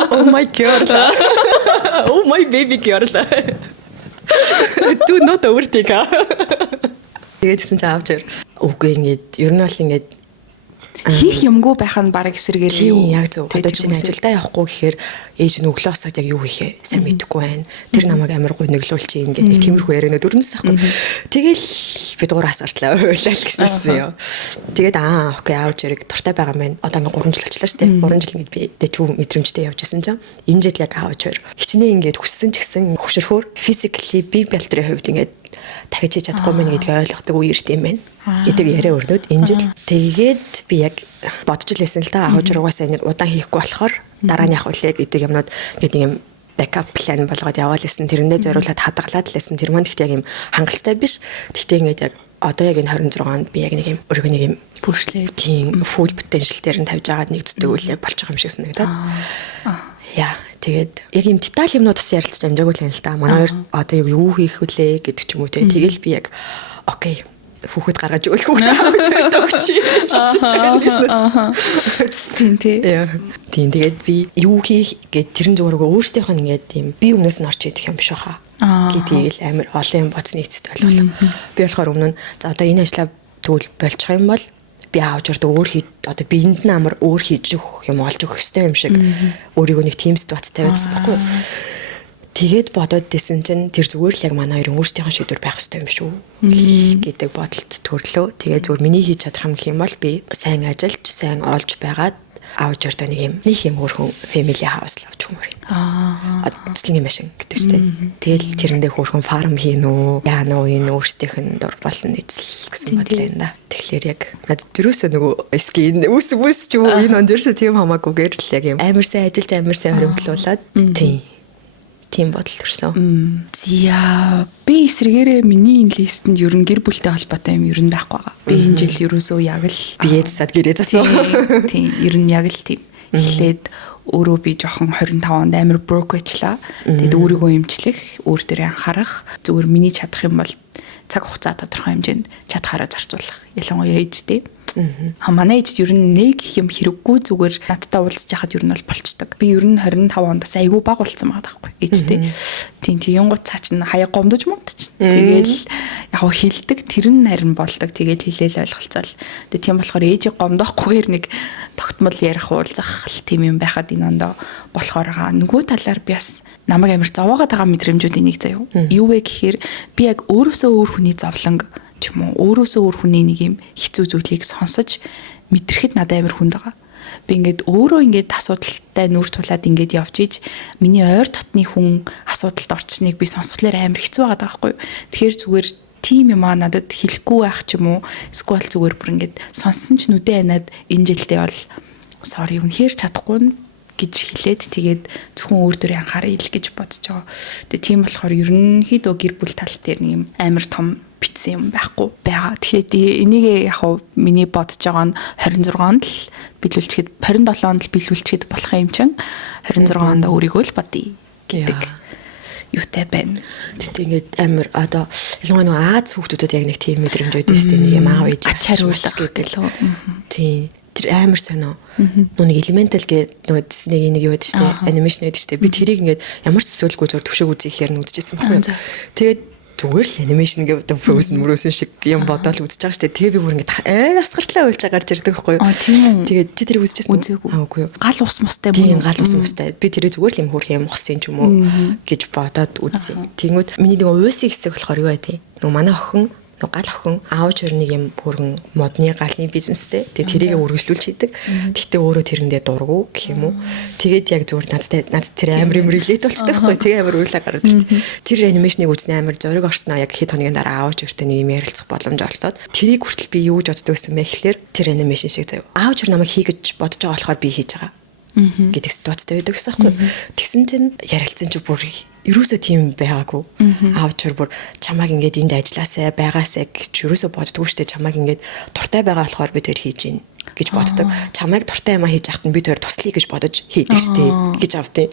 Oh my god. Oh my baby girl. Do not overthink. Тэгээд гэсэн чинь аавч үгүй ингээд ер нь бол ингээд хийх юмгүй байх нь бараг эсэргээр юу яг зөв. Одоо чинь ажилдаа явахгүй гэхээр ээж нь өглөө осоод яг юу хийхээ сайн мэдэхгүй байна. Тэр намайг амар гуниглуулчих ингээд нэг тиймэрхүү ярианууд өрнөсөн байхгүй. Тэгэл би дуурайс артлаа уйлал гэжсэн юм. Тэгээд окей аавч яриг дуртай байгаа юм байна. Одоо ингээд 3 жил болчихлоо шүү дээ. 3 жил ингээд би дэчүү мэдрэмжтэй явж исэн чинь энэ жил яг аавч хоёр хичнээн ингээд хүссэн ч гэсэн хөшөрхөөр physically би бэлтрийн хувьд ингээд дахиж хийж чадахгүй мэн гэдгийг ойлгодог үе ирд юм байна. Гэдэг яриа өрнөд энэ жил тэгээд би яг бодож л байсан л да аавч угаасаа нэг удаан хийхгүй болохоор дараа нь явах үлээ гэдэг юмнууд ингээд юм backup plan болгоод яваал гэсэн тэрэндээ зориулаад хадгалаад л байсан. Тэр маань гэхдээ яг юм хангалттай биш. Гэхдээ ингээд яг одоо яг энэ 26-нд би яг нэг юм өөрийнхөө нэг юм бүршлээ тийм full potential дээр нь тавьж агаад нэгддэг үйл яг болж байгаа юм шиг санагдаад. Яа, тэгээд яг юм деталь юмнууд бас ярилцж амжаагүй л юм л да. Манай хоёр одоо юу хийх вүлээ гэдэг ч юм уу те. Тэгэл би яг окей хүүхэд гаргаж өгөх хүүхдээ авч өртөө өгч юм бодож байгаа нэгснээс. Тийм тий. Тийм тэгээд би юу хийх гэд тэрэн зүгээр өөрсдийнх нь ингээд тийм би өмнөөс нь орч идэх юм биш хаа. Гэдгийг л амар олон юм бодсныг эцэст ойлголоо. Би болохоор өмнө нь за одоо энэ ажлаа тэгвэл болчих юм бол би аавж өртөө өөр одоо биенд нь амар өөр хийж өгөх юм олж өгөх хэрэгтэй юм шиг өөрийгөө нэг тийм ситуац тавиадсан баггүй. Тэгээд бодоод дисэн чинь тэр зүгээр л яг манай хоёрын өөрсдийнхөө шийдвэр байх хэрэгтэй юм шүү гэдэг бодолд төрлөө. Тэгээд зүгээр миний хийж чадах юм гэх юм бол би сайн ажиллаж, сайн олж байгаад аавж өртөө нэг юм хөөрхөн family house л авч хүмүүр. Цэцлэгийн машин гэдэг чтэй. Тэгэл тэрэндээ хөөрхөн фарм хийн үү, яана уу энэ өөрсдийнх нь дур болно эзэл гэсэн бодлоо юм да. Тэгэхээр яг надад дөрөөсөө нөгөө скин үс ч юу энэ он дөрөөсөө тийм хамаагүйгээр л яг юм амар сайн ажиллаж амар сайн хөрөнгөлүүлээд тийм бодол төрсөн. Зя би эсрэгээрээ миний энэ листэнд ер нь гэр бүлтэй холбоотой юм ер нь байхгүй байгаа. Би энэ жил ерөөсөө яг л бие засаад гэрээ засан. Тийм ер нь яг л тийм. Эхлээд өөрөө би жоохон 25 онд амар broke байчлаа. Тэгээд өөрийгөө эмчлэх, өөр дээрээ анхаарах, зүгээр миний чадах юм бол цаг хугацаа тодорхой хэмжээнд чадхаараа зарцуулах. Ялангуяа ээжтэй. Манай ээж ер нь нэг юм хэрэггүй зүгээр надтай уулзж яхад ер нь бол болчдөг. Би ер нь 25 онд бас айгүй баг болсон байгаа байхгүй ээжтэй. Тийм гот цаа чинь хаяа гомдож модч. Тэгээл яг хилдэг тэр нь харин болдог. Тэгээл хилээл ойлголцоол. Тэгээ тийм болохоор ээжийг гомдохгүйгээр нэг тогтмол ярих уулзах тийм юм байхад энэ ондоо болохоор нөгөө талаар би бас намайг амар зовоогоод байгаа мэдрэмжүүдийн нэг заяа. Юу вэ гэхээр би яг өөрөөсөө өөр хүний зовлонг ч юм уу өөрөөсөө өөр хүний нэг юм хэцүү зүйлийг сонсож мэдрэхэд надад амар хүнд байгаа. Би ингээд өөрөө ингээд асуудалтай нүүр тулаад ингээд явж иж миний ойр дотны хүн асуудалд орчныг би сонсхолоор амар хэцүү байгаа байхгүй юу. Тэгэхээр зүгээр тийм юм надад хэлэхгүй байх ч юм уу эсвэл зүгээр бүр ингээд сонссон ч нүдэ ханаад энэ жилдээ бол sorry үнэхээр чадахгүй гэж хэлээд тэгээд зөвхөн өөр дөрөө анхаарай ил гэж бодож байгаа. Тэгээ тийм болохоор ерөнхийдөө гэр бүл тал дээр нэг юм амар том битсэн юм байхгүй байгаа. Тэгэхээр энийг яг хав миний бодож байгаа нь 26 онд л биелүүлчихэд 27 онд л биелүүлчихэд болох юм чинь 26 онд өөрийгөө л бодъё гэдэг юутай байна. Тэгтээ ингээд амар одоо ялангуяа Аз хүүхдүүдэд яг нэг тийм мэдрэмж байдаг шүү дээ. Нэг юм аав ээж ачааруулах гэдэг л. Тийм. Тэр амар сонио. Нүг элементал гэдэг нэг юу байдаг шүү дээ. Анимашн байдаг шүү дээ. Би тэрийг ингээд ямар ч төсөөлгүй зөв төвшөөг үзэхээр нь үзчихсэн байхгүй юу. Тэгээд зүгээр л анимашн гэдэг Frozen шиг юм бодоод үзэж байгаа шүү дээ. Тэгээ би бүр ингээд асгартлаа уйлж гарч ирдэг байхгүй юу. Тэгээд чи тэрийг үзчихсэн үү? Үгүй юу. Гал ус мустай мөн. Тийм гал ус мустай. Би тэрийг зүгээр л юм хөөрх юм хосын ч юм уу гэж бодоод үзсэн. Тэнгүүд миний нэг уйсын хэсэг болохоор юу вэ? Нөгөө манай охин гал охин аавч өрнийг юм бүрэн модны галны бизнестэй. Тэгээ тэрийг үргэлжлүүлж хийдэг. Гэхдээ өөрөө тэрэндээ дургу гэх юм уу. Тэгээд яг зүгээр надад тэр амар релейт болчтой байхгүй. Тэгээ амар үйлээ гараад ирт. Тэр анимашныг үзнэ амар зориг орсноо яг хэд хоногийн дараа аавч өртөө нэг юм ярилцах боломж олдоод тэрийг хүртэл би юу гэж боддог гэсэн бэ гэхээр тэр анимашн шиг заяа. Аавч өр намайг хий гэж бодож байгаа болохоор би хийж байгаа. Гэдэг ситуацтай байдаг гэсэн байхгүй. Тэгсэн чинь ярилцсан чи бүр ерөөсөө тийм байгаагүй. Аавч бүр чамайг ингээд энд ажилласаа байгаасаа гэж ерөөсөө боддгоо штэ. Чамайг ингээд дуртай байгаа болохоор би тэр хийж гин гэж боддог. Чамайг дуртай юмаа хийж ахт нь би тэр туслая гэж бодож хийдэг штэ гэж авдیں۔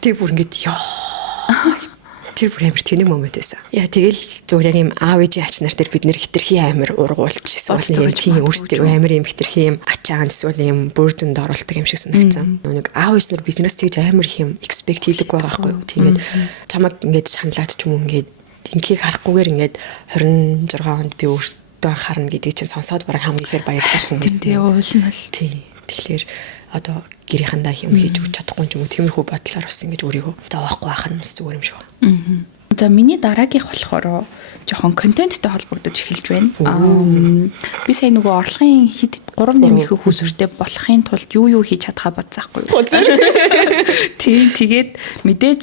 Тэг бүр ингээд ёо. Тэр бүр амар тэнэг момент байсан. Яа тэгэл зүгээр яг юм аав ээжийн ач нар дээр бид нэр хитрхи амар ургуулж эсвэл тийм өөртөө амар юм хитрхи юм ачаан эсвэл юм бүрдэнд оруулдаг юм шиг санагдсан. Нэг аав ээж нар биднээс тэгж амар их юм экспект хийдэг байгаа байхгүй юу. Тэгээд чамаг ингээд шаналаад ч юм уу ингээд ингийг харахгүйгээр ингээд 26 онд би өөртөө анхаарна гэдгийг чинь сонсоод бараг хамгийн ихээр баярлах юм гэсэн. Тийм уулна л. Тийм. Тэгэхээр одоо гэрийнхандаа юм хийж өгч чадахгүй юм уу тиймэрхүү бодлоор бас ингэж өөрийгөө зовоохгүй байх нь зүгээр юм шиг байна. За миний дараагийнх болохоор жоохон контенттэй холбогдож эхэлж байна. Би сая нөгөө орлогын хэд 3 нэмэх хүүсвэртэй болохын тулд юу хийж чадхаа бодсаахгүй юу? Тийм тэгээд мэдээж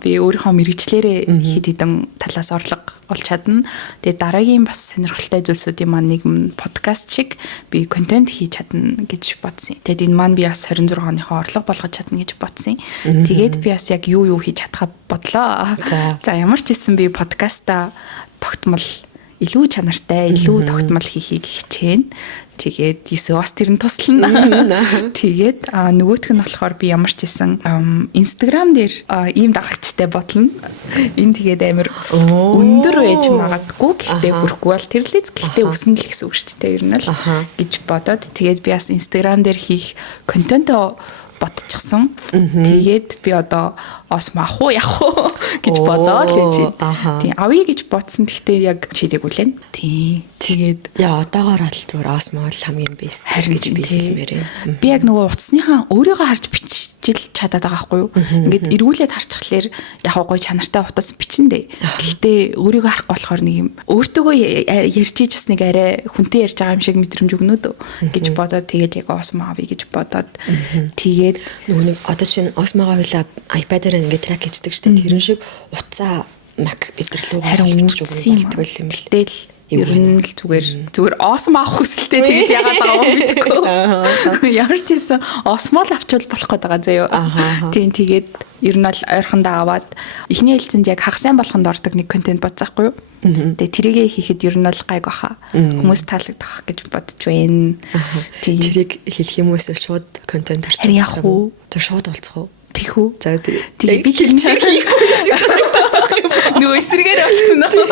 би өөрийнхөө мэрэгчлэрээ хэд хэдэн талаас орлого олж чадна. Тэгээд дараагийн бас сонирхолтой зүйлсүүдийн маань нэг подкаст шиг би контент хийж чадна гэж бодсон. Тэгээд энэ маань би бас 26 оныхоо орлого болгож чадна гэж бодсон. Тэгээд би бас яг юу хийж чадхаа бодлоо. За ямар ч хэлсэн би подкаста тогтмол илүү чанартай, илүү тогтмол хийхийг хичээнэ. Тэгээд бас тэр нь туслана. Тэгээд нөгөөх нь болохоор би ямар ч байсан Instagram дээр ийм дагагчтай бодлоо. Энэ тэгээд амар өндөр байж магадгүй. Гэхдээ хүрхгүй бол тэр лиз гэхдээ өснө л гэсэн үг шүү дээ. Ер нь л гэж бодоод тэгээд би бас Instagram дээр хийх контентоо бодчихсон. Тэгээд би одоо осмо ах уу яах уу гэж бодоод л байж. Тийм авъя гэж бодсон. Гэхдээ яг чийдэг үлэн. Тийм. Тэгээд одоогоор л зүгээр осмо л хамгийн бэст гэж би хэлмээр байна. Би яг нөгөө утасныхаа өөрийгөө харж бичил чадаад байгаа байхгүй юу? Ингээд эргүүлээд харчихлаэр яг гоё чанартай утас бичэндээ. Гэхдээ өөрийгөө харахгүй болохоор нэг юм өөртөөгөө ярьж ийж бас нэг арай хүнтэй ярьж байгаа юм шиг мэдрэмж өгнөд гэж бодоод тэгээд яг осмо авъя гэж бодоод тэгээд нөгөө нэг одоо чинь осмогоо хуйлаа iPad-аар ингээд трак хийдэг штэ тэрэн шиг утсаа бидэрлүү харин үнэлсэн юм бэл. Тэгэл ер нь л зүгээр осмо авах хүсэлтэй тэгж яагаад байгаа юм бидгүй. Ямар ч байсан осмо л авчвал болох гээд байгаа заяа. Тийм тэгээд ер нь бол ойрхондоо аваад эхний хэлцэнд яг хагас сайн болохонд ордог нэг контент бодсаахгүй юу? Тэгээ тэрийгээ хийхэд ер нь бол гайг баха. Хүмүүс таалагдах гэж бодож байна. Тэрийг хэлэх юм уус шууд контент харьяах уу? Тэр шууд болцох уу? Тэхүү. За тэгээ би хэлж хийхгүй шиг санагдаад байгаа юм. Нөгөө эсрэгээр болцсон уу?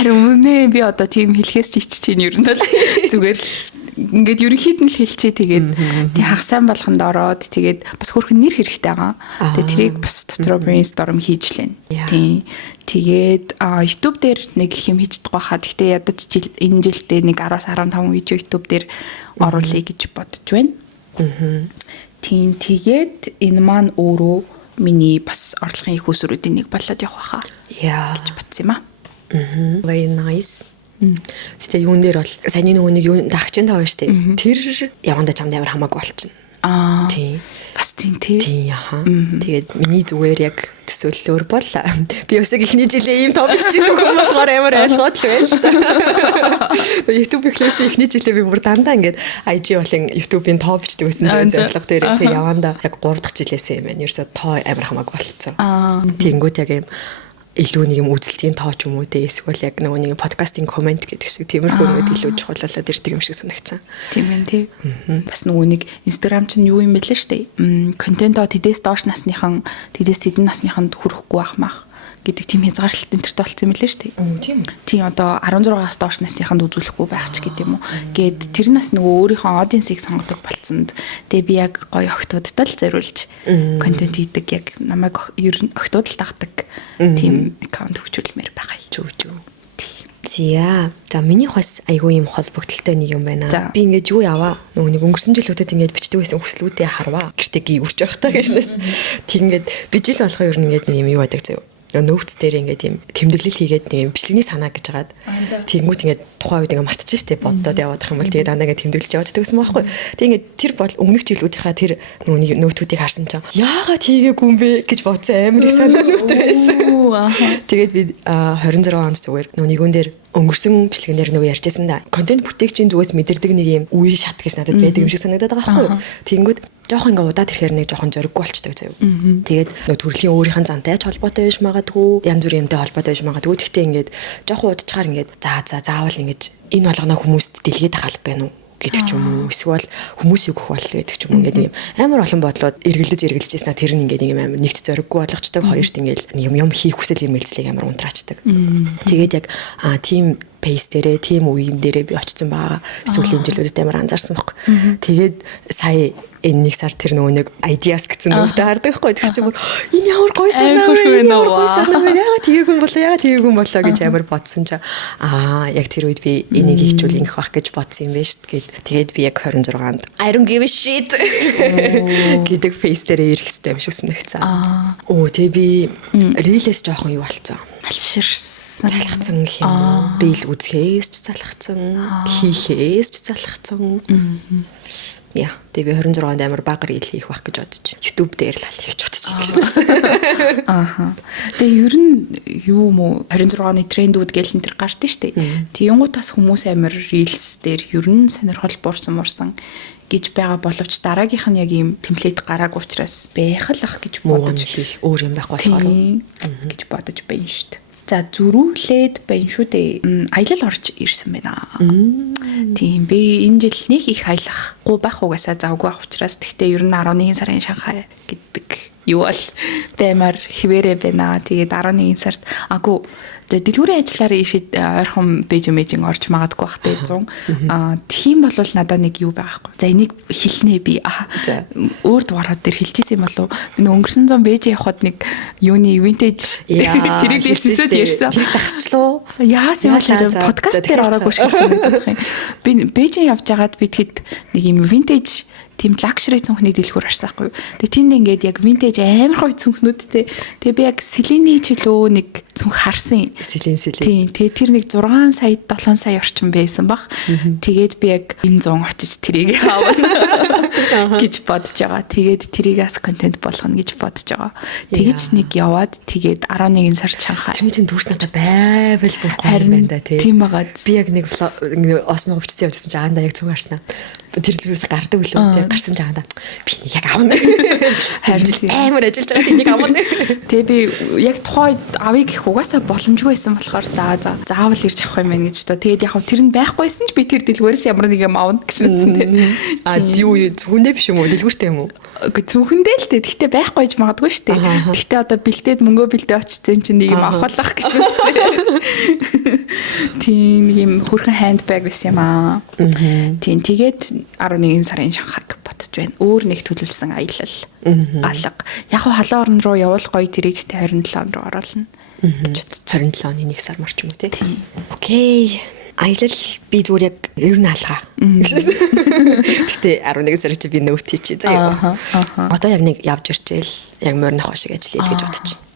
Харин үнэ би одоо тийм хэлхээс ч иччихээн ер нь бол зүгээр л ингээд ерөнхийд нь л хэлчихээ тэгээд тий хагас сайн болгонд ороод тэгээд бас хөрхөн нэр хэрэгтэй байгаа. Тэгээд тэрийг бас дотроо brainstorm хийж лээ. Тий. Тэгээд YouTube дээр нэг их юм хийж байгаа хаа. Гэхдээ ядаж энэ жилдээ нэг 10-15 видео YouTube дээр оруулъя гэж бодож байна. Тийм тэгээд энэ маань өөрөө миний бас орлогын их усруудын нэг болоод явах хаа. Гэж бодсон юм аа. Very nice. Гэтэ юун дээр бол саяны нөгөө нэг юу дагчин таа штэ. Тэр явандаа чамд амар хамаагүй болчихно. Тийм. Бас тийм тий. Тийм яха. Тэгээд миний зүгээр яг төсөөллөөр бол би өсөг ихний жилээ ийм том бичижсэн хүн болохоор амар ойлгоод л байна л та. YouTube ихлээс ихний жилээ би бүр дандаа ингээд IG болон YouTube-ийн тоо бичдэг байсан зорилго дээр тэг явандаа яг 3 дахь жилээсээ юм байна. Ерөөсөө тоо амар хамаагүй болцсон. Тэнгүүт яг юм илүү нэг юм үзэлтийн тоо ч юм уу те эсвэл яг нөгөө нэг подкастын комент гэдэг шиг тиймэрхүү юмуд илүү чухал болоод ирдэг юм шиг санагдсан. Тийм ээ тий. Бас нөгөө нэг Instagram чинь юу юм бэлээ штэ. Контентоо тэдээс доош насныхан тэдээс тэдэн насныханд хүрэхгүй байх мах гэдэг тийм хязгаарлалт энтертэй болсон юм лээ штэ. Тийм. Тийм одоо 16-аас доош насныханд үзүүлэхгүй байх ч гэдэг юм уу. Гээд тэр нас нөгөө өөрийнхөө аудиенсыг сонгодог болцсонд тэгээ би яг гоё охтуудтай л зориулж контент хийдэг яг намайг ер нь охтууд л дагдаг. Тийм аккаунт хөгжүүлмээр байгаа юм. За минийх бас айгүй юм холбогдолтой нэг юм байна. Би ингээд юу яваа нөгөө нэг өнгөрсөн жилүүдэд ингээд бичдэг байсан хүслүүдээ харваа. Гэртээ гүйвэрч байх та гэжнээс. Тэг ингээд бижил болохоо ер нь ингээд нэг юм юу байдаг заяа. Нөөц дээр ингээд юм тэмдэглэл хийгээд нэг юм бичлэгний санаа гэж хагаад тэгэнгүүт ингээд тухайн үед ингээд мартчих штеп боддоод яваадах юм бол тэгээд дандаа ингээд тэмдэглэж яваад гэсэн байхгүй. Тэг ингээд тэр бол өмнөх жилүүдийнхаа тэр нөгөө нөөтүүдийг харсан чинь яагаад хийгээгүй юм бэ гэж бодсон амар их санаанууд байсан. Тэгээд би 26 онд зүгээр нөгөө нэгэн дээр өнгөрсөн бичлэгнэр нөгөө ярьжсэн да. Контент бүтээгчийн зүгээс мэдэрдэг нэг юм үе шат гэж надад байдаг юм шиг санагдаад байгаа байхгүй. Тэгэнгүүт жоохон ингээ удаад ирэхээр нэг жоохон зориггүй болчтой заяа. Тэгээд нөгөө төрлийн өөрийнх нь зантай ч холбоотой байж магадгүй, янз бүрийн юмтай холбоотой байж магадгүй. Гэхдээ ингээд жоохон удажчаар ингээд заавал ингээд энэ болгоно хүмүүст дэлгээд ахал байна уу гэдэг ч юм уу. Эсвэл хүмүүс юу гэх бол гэдэг ч юм уу. Ингээд нэг амар олон бодлоод эргэлдэж ирсэн тэр нь ингээд нэг амар нэгч зориггүй болгочтой хоёрт ингээд нэг юм хийх хүсэл имэлцлийг амар унтраачдаг. Тэгээд яг тийм пейс дээрээ тийм үеийн дээрээ би очсон байгаа. Сүүлийн жилүүдэд амар анзаарсан баг. Тэгээд сая энэ нэг сар тэр нөгөө нэг ideas гэсэн нүгтэй хардаг хгүй тэгс чинь энэ ямар гоё санаа вэ? Яагаад тгийгүн болоо гэж амар бодсон чаа. Яг тэр үед би энийг ихжүүл ингэх бах гэж бодсон юм байна шүү дээ. Тэгээд би яг 26-нд I don't give a shit гэдэг face дээр ирэх хэрэгтэй юм шиг санагцсан. Тэгээ би reels жоохон юу болцсон. Алширсан. Залхацсан гэх юм уу? Reel үзэхээс ч залхацсан, хийхээс ч залхацсан. Яа, тэгээ би 26-нд амар бага рeel хийх байх гэж бодож байна. YouTube дээр л хийх гэж бодож байна. Тэгээ ер нь юу юм уу 26-ны трендүүд гээл энэ төр гардаг штэ. Тэнгуутаас хүмүүс амар reels дээр ер нь сонирхол буурсан гэж байгаа боловч дараагийнх нь яг ийм темплейт гараагүй учраас байх л ах гэж бодож хийх өөр юм байх болохоор гэж бодож байна штэ. За зөрүүлээд байна шүү дээ. Аялал орж ирсэн байна. Тийм би энэ жил нэг их аялахгүй байх угаасаа завгүй байх учраас тэгтээ ер нь 11 сарын Шанхай гэдэг юу бол баймаар хിവэрэ байна. Тэгээд 11 сард агуу дэлгүүрийн ажиллаараа ишид ойрхон Бээжин орж магадгүй бах те 100. Тийм бол надад нэг юу байхгүй. За энийг хэлнэ би. Өөр дугаарууд дээр хэлчихсэн юм болов. Би өнгөрсөн 100 Бээжин явхад нэг юуны винтэж тэрийг хэлсэд ярьсан. Тэр тагсчлуу. Яасан юм подкаст дээр ороогүй шиг санагдах юм. Би Бээжин явж байгаад би тэгэхэд нэг юм винтэж тийм лакшери цүнхний дэлгүүр харсаахгүй. Тэгээ тэнд ингээд яг винтэж амар гоё цүнхнүүдтэй. Тэгээ би яг Селиний чөлөө нэг цүнх харсан. Селин. Тийм. Тэгээ тэр нэг 6 сая 7 сая орчим байсан баг. Тэгээд би яг энэ 100 очиж тэрийг аваад гэж бодож байгаа. Тэгээд тэрийг бас контент болгоно гэж бодож байгаа. Тэгэж нэг яваад тэгээд 11 сар Шанхай. Тэрний чинь дүүс надад байвал бүр гоё юм байна да тий. Тийм байгаа. Би яг нэг осмо өвчсөн явжсэн чинь аанда яг цүнх харснаа. Тэр дүүс гардаг үлээ тий. Гарсан жагаанда би нэг яг авна. Харин амар ажиллаж байгаа тийм нэг авна. Тэгээ би яг тухайд авъя гэх угаасаа боломжгүй байсан болохоор заавал ирж авах юм байна гэж та. Тэгээд яг тэр нь байхгүйсэн ч би тэр дэлгүүрээс ямар нэг юм авна гэсэн тийм. Юу зөвхөндөө биш юм уу? Дэлгүүртэй юм уу? Үгүй зөвхөндөө л дээ. Гэхдээ байхгүйж магадгүй шүү дээ. Гэхдээ одоо бэлдээд мөнгөө бэлдээ очсон юм чинь нэг юм авахлах гэж байна. Тийм нэг юм хөрхэн хандбаг байсан юм аа. Тийм тэгээд 11 сарын Шанхайг бодож байна. Өөр нэг төлөвлөсөн аялал. Галга. Яг халуун орн руу явал гоё тэрэгтэй 27 он руу оруулна. 27 оны 1 сар марч юм уу тий. Окей. Аялал би зүгээр яг ер нь алгаа. Гэтэ 11 сар чи би нөт хийчихье заяа. Одоо яг нэг явж ирчихэл яг морины хошиг ажил хийх гэж бодож байна.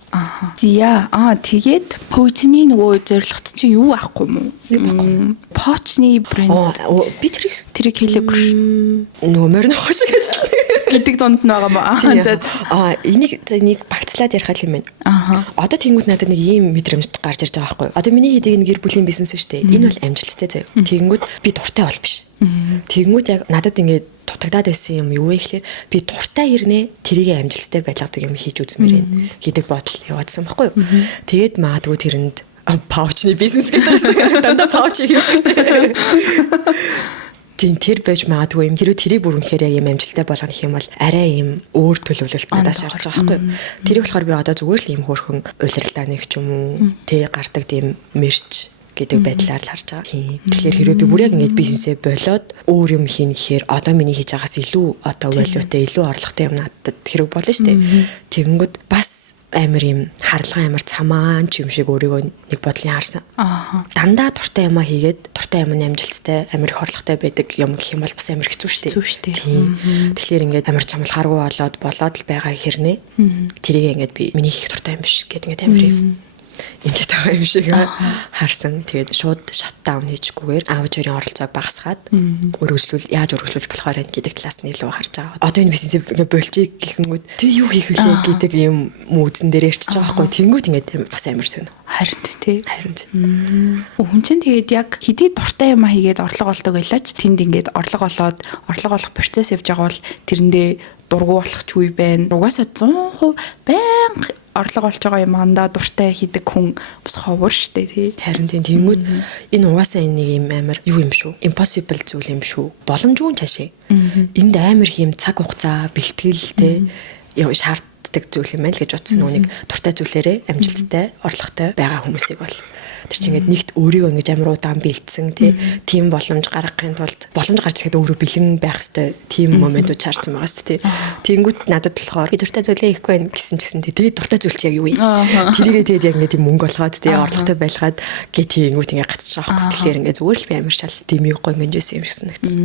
Зя тэгээд хөөцний нөгөө зорилгот чи юу аахгүй юм уу? Почны брэнд. Би тэрийг хэлээгүй. Нөгөө морины хошиг ажил гэдэг донд нь байгаа маа. Энийг багцлаад ярих юм байна. Одоо тэнгууд надад нэг ийм мэдрэмж гарч ирж байгаа байхгүй юу? Одоо миний хийдэг энэ гэр бүлийн бизнес шүү дээ. Энэ бол амжилттай заяа. Тэнгууд би дуртай бол биш. Тэнгууд яг надад ингээд дутагдаад байсан юм юу вэ гэхээр би дуртай ирнэ тэрийг амжилттай байлгадаг юм хийж үзмээр байна гэдэг бодол яваадсан байхгүй юу. Тэгээд маадгүй тэрэнд паучны бизнес гэдэг шүү дээ. Дандаа пауч хийх шигтэй. Тийм тэр байж магадгүй юм. Хэрвээ тэрийг бүр үнэхээр яг юм амжилттай болгох юм бол арай юм өөр төлөвлөлт надад шаардж байгаа байхгүй юу. Тэрийг болохоор би одоо зүгээр л юм хөөрхөн улиралдаа нэг ч юм уу тэг гардаг тийм мерч гэдэг байдлаар л харж байгаа. Тийм. Тэгэхээр хэрвээ би бүр яг ингэж бизнесээ болоод өөр юм хийнэ гэхээр одоо миний хийж байгаас илүү одоо валютай илүү орлоготой юм надад хэрэг болно шүү дээ. Тэгэнгүүт бас амар юм харлага амар цамаан ч юм шиг өөрийгөө нэг бодлын харсан. Дандаа дуртай юмаа хийгээд дуртай юм амжилттай амар их орлоготой байдаг юм гэх юм бол бас амар хэцүү шүү дээ. Тийм. Тэгэхээр ингээд амар чамлахааргүй болоод л байгаа хэрнээ. Тэрийг ингээд би миний хийх дуртай юм биш гэдэг ингээд амар юм. Ингээд байгаа юм шиг харсан. Тэгээд шууд шатдаун хийчихгүйгээр аав ээжийн оролцоог багасгаад яаж өргөжлүүлж болохоор энэ гэдэг талаас нь илүү харж байгаа. Одоо энэ бизнес ингээд болчих гэхэнгүүт тэг юу хийх вүлээ гэдэг юм мүүзэн дээр ярьчих байгаа байхгүй. Тэнгүүт ингээд бас амар сонь. Харин тий. Хүн чинь тэгээд яг хэдий дуртай юм хийгээд орлого олдог байлаач тэнд ингээд орлого олох процесс явж байгаа бол тэрэндээ дургу болох ч үе байна. Угаасаа 100% байнга орлого олж байгаа юм андаа дуртай хийдэг хүн бас ховор штэ тий. Харин тиймүүд энэ угаасаа энэ нэг юм амар юу юм шүү. Impossible зүйл юм шүү. Боломжгүй цаашаа. Энд амар юм цаг хугацаа бэлтгэлтэй шаарддаг зүйл юм байна л гэж бодсон. Нүг дуртай зүйлээрээ амжилттай орлоготой байгаа хүмүүсийг бол тэр чинь ингээд нэгт өөрийгөө ингэж амар удаан бэлдсэн тийм боломж гаргахын тулд боломж гарч ирэхэд өөрөө бэлэн байх хэвээр тийм моментууд чарсан байгаа шүү дээ. Тэнгүүт надад болохоор дуртай зүйлээ хийхгүй байх гэсэн чигсэн тэгээд дуртай зүйл чи яг юу вэ? Тэрийгээ тэгээд яг ингээд тийм мөнгө олгоод орлоготой байлгаад гээ тэнгүүт ингээд гацчих واخхой. Тэгэхээр ингээд зүгээр л би амар шал дэмийг гоо ингээд жисэн юм шиг санагдсан.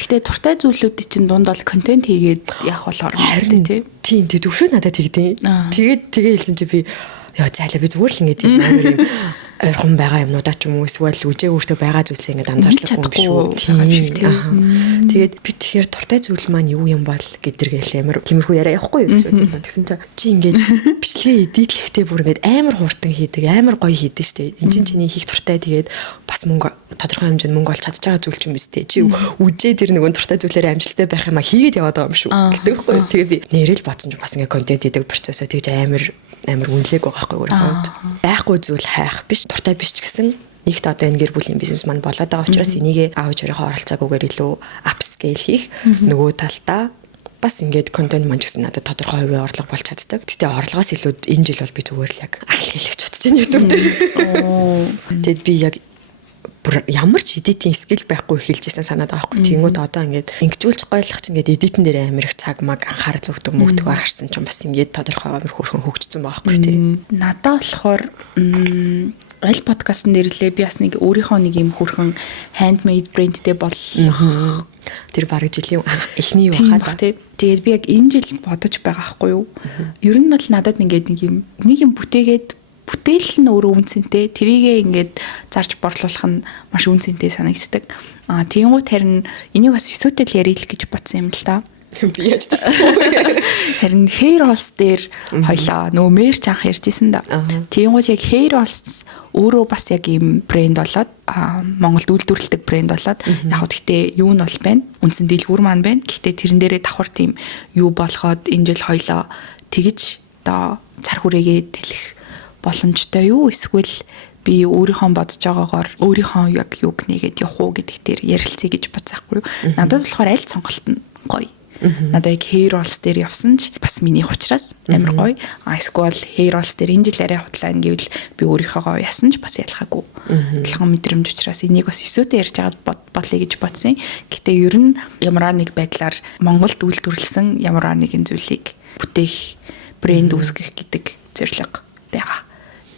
Гэхдээ дуртай зүйлүүдийн чинь дунд бол контент хийгээд явах болохоор шүү дээ тийм төвшөө надад тэгдэ. Тэгээд хэлсэн чи би яа зайлаа би зүгээр л ингээд амар юм ойрхон байгаа юмнуудаа ч юм уу эсвэл үжээ өөртөө байгаа зүйлсээ ингээд анзаарлаггүй юм шүү. Тэгээд би тэгэхээр дуртай зүйл маань юу юм бол гэдэргээл амар тиймэрхүү яриа явахгүй юу шүү. Тэгсэн чи ингээд бичлэгээ эдитлэхдээ бүр ингээд амар хууртан хийдэг, амар гоё хийдэг штэ. Энд чиний хийх дуртай тэгээд бас мөнгө тодорхой хэмжээнд мөнгө олж чадж байгаа зүйл ч юм биз дээ. Чи үжээ тэр нэг дуртай зүйлээр амжилттай байх юм а хийгээд яваад байгаа юм шүү. Гэтэхгүй. Тэгээ би нэрэл бодсон ч бас ингээд контент хийдэг процессоо тэгж амар үнэлээг байгаа байхгүй өөрөө. Байхгүй зүйл хайх биш, дуртай биш ч гэсэн нэгт одоо энэ гэр бүлийн бизнес маань болоод байгаа учраас энийг аав ээжийнхээ оролцоогүйгээр илүү апскейл хийх нөгөө талдаа бас ингээд контент маань гэсэн надад тодорхой хувийн орлого болж чаддаг. Гэтэ орлогоос илүү энэ жил бол би зүгээр л яг аль хэлэх бодож байна YouTube дээр. Тэгэд би яг ямар ч эдитийн скил байхгүй хэлжсэн санаад байгаа байхгүй. Тэнгүүд одоо ингээд ингэжүүлж гойлох чинь ингээд эдитэн дээр амар их цаг маг анхаарал өгдөг харсан чинь бас ингээд тодорхой амар хөөрхөн хөгжсөн байгаа байхгүй тий. Надаа болохоор аль подкастн нэрлээ би бас нэг өөрийнхөө нэг юм хөөрхөн handmade brandтэй болох тэр бараг жилийн эхний юу хаа тий. Тэгээд би яг энэ жил бодож байгаа байхгүй юу. Ер нь бол надад ингээд нэг юм бүтээгээд бүтээл нь өөрөө үнцэнтэй. Тэрийгээ ингээд зарж борлуулах нь маш үнцэнтэй санагддаг. Тиймгүүт харин энийг бас өсөөтэй л ярил гэж бодсон юм л да. Би яаж тассан. Харин Hair House дээр хоёлаа нөгөө мэрч анх ярьжсэн да. Тиймгүүт яг Hair House өөрөө бас яг ийм брэнд болоод Монголд үйлдвэрлэдэг брэнд болоод яг гэхдээ юу нь бол байна. Үндсэн дэлгүүр маань байна. Гэхдээ тэрэн дээрээ давхар тийм юу болгоод энэ жил хоёлаа тэгж одоо цар хүрээгээ тэлэх боломжтой юу эсвэл би өөрийнхөө бодож байгаагаар өөрийнхөө яг юг нэгээд явах уу гэдэг дээр ярилцъя гэж бодсаахгүй юу. Надад болохоор аль сонголт нь гоё. Надад яг Hair House дээр явсан ч бас миний учраас амар гоё. Эсвэл Hair House дээр энэ жил арай хутлаа гэвэл би өөрийнхөө ясан ч бас ялхаагүй. Адилхан мэдрэмж учраас энийг бас өсөөтэй ярьж байгаад бодлоо гэж бодсон. Гэтэ ер нь ямар нэг байдлаар Монголд үйлдвэрлэсэн ямар нэгэн зүйлийг бүтээх, брэнд үүсгэх гэдэг зорилго байгаа.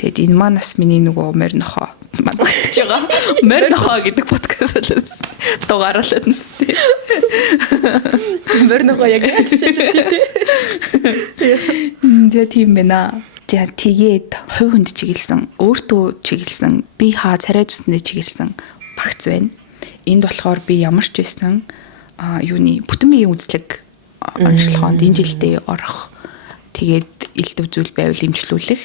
Тэгээд энэ маань бас миний нөгөө моринохоо магтж байгаа. Моринохоо гэдэг подкаст болоос дугаарлаад нэстэй. Моринохоо яг яаж чижтэй тий. Тэгээ тийм байна. Тэгээд хувь хүнд чиглэсэн, өөртөө чиглэсэн, би хаа царай зүсэндээ чиглэсэн багц байна. Энд болохоор би ямар ч байсан юуны бүтэн биеийн үзлэг онцлогоонд энэ жилдээ орох. Тэгээд элдв зүйл байвал эмчлүүлэх.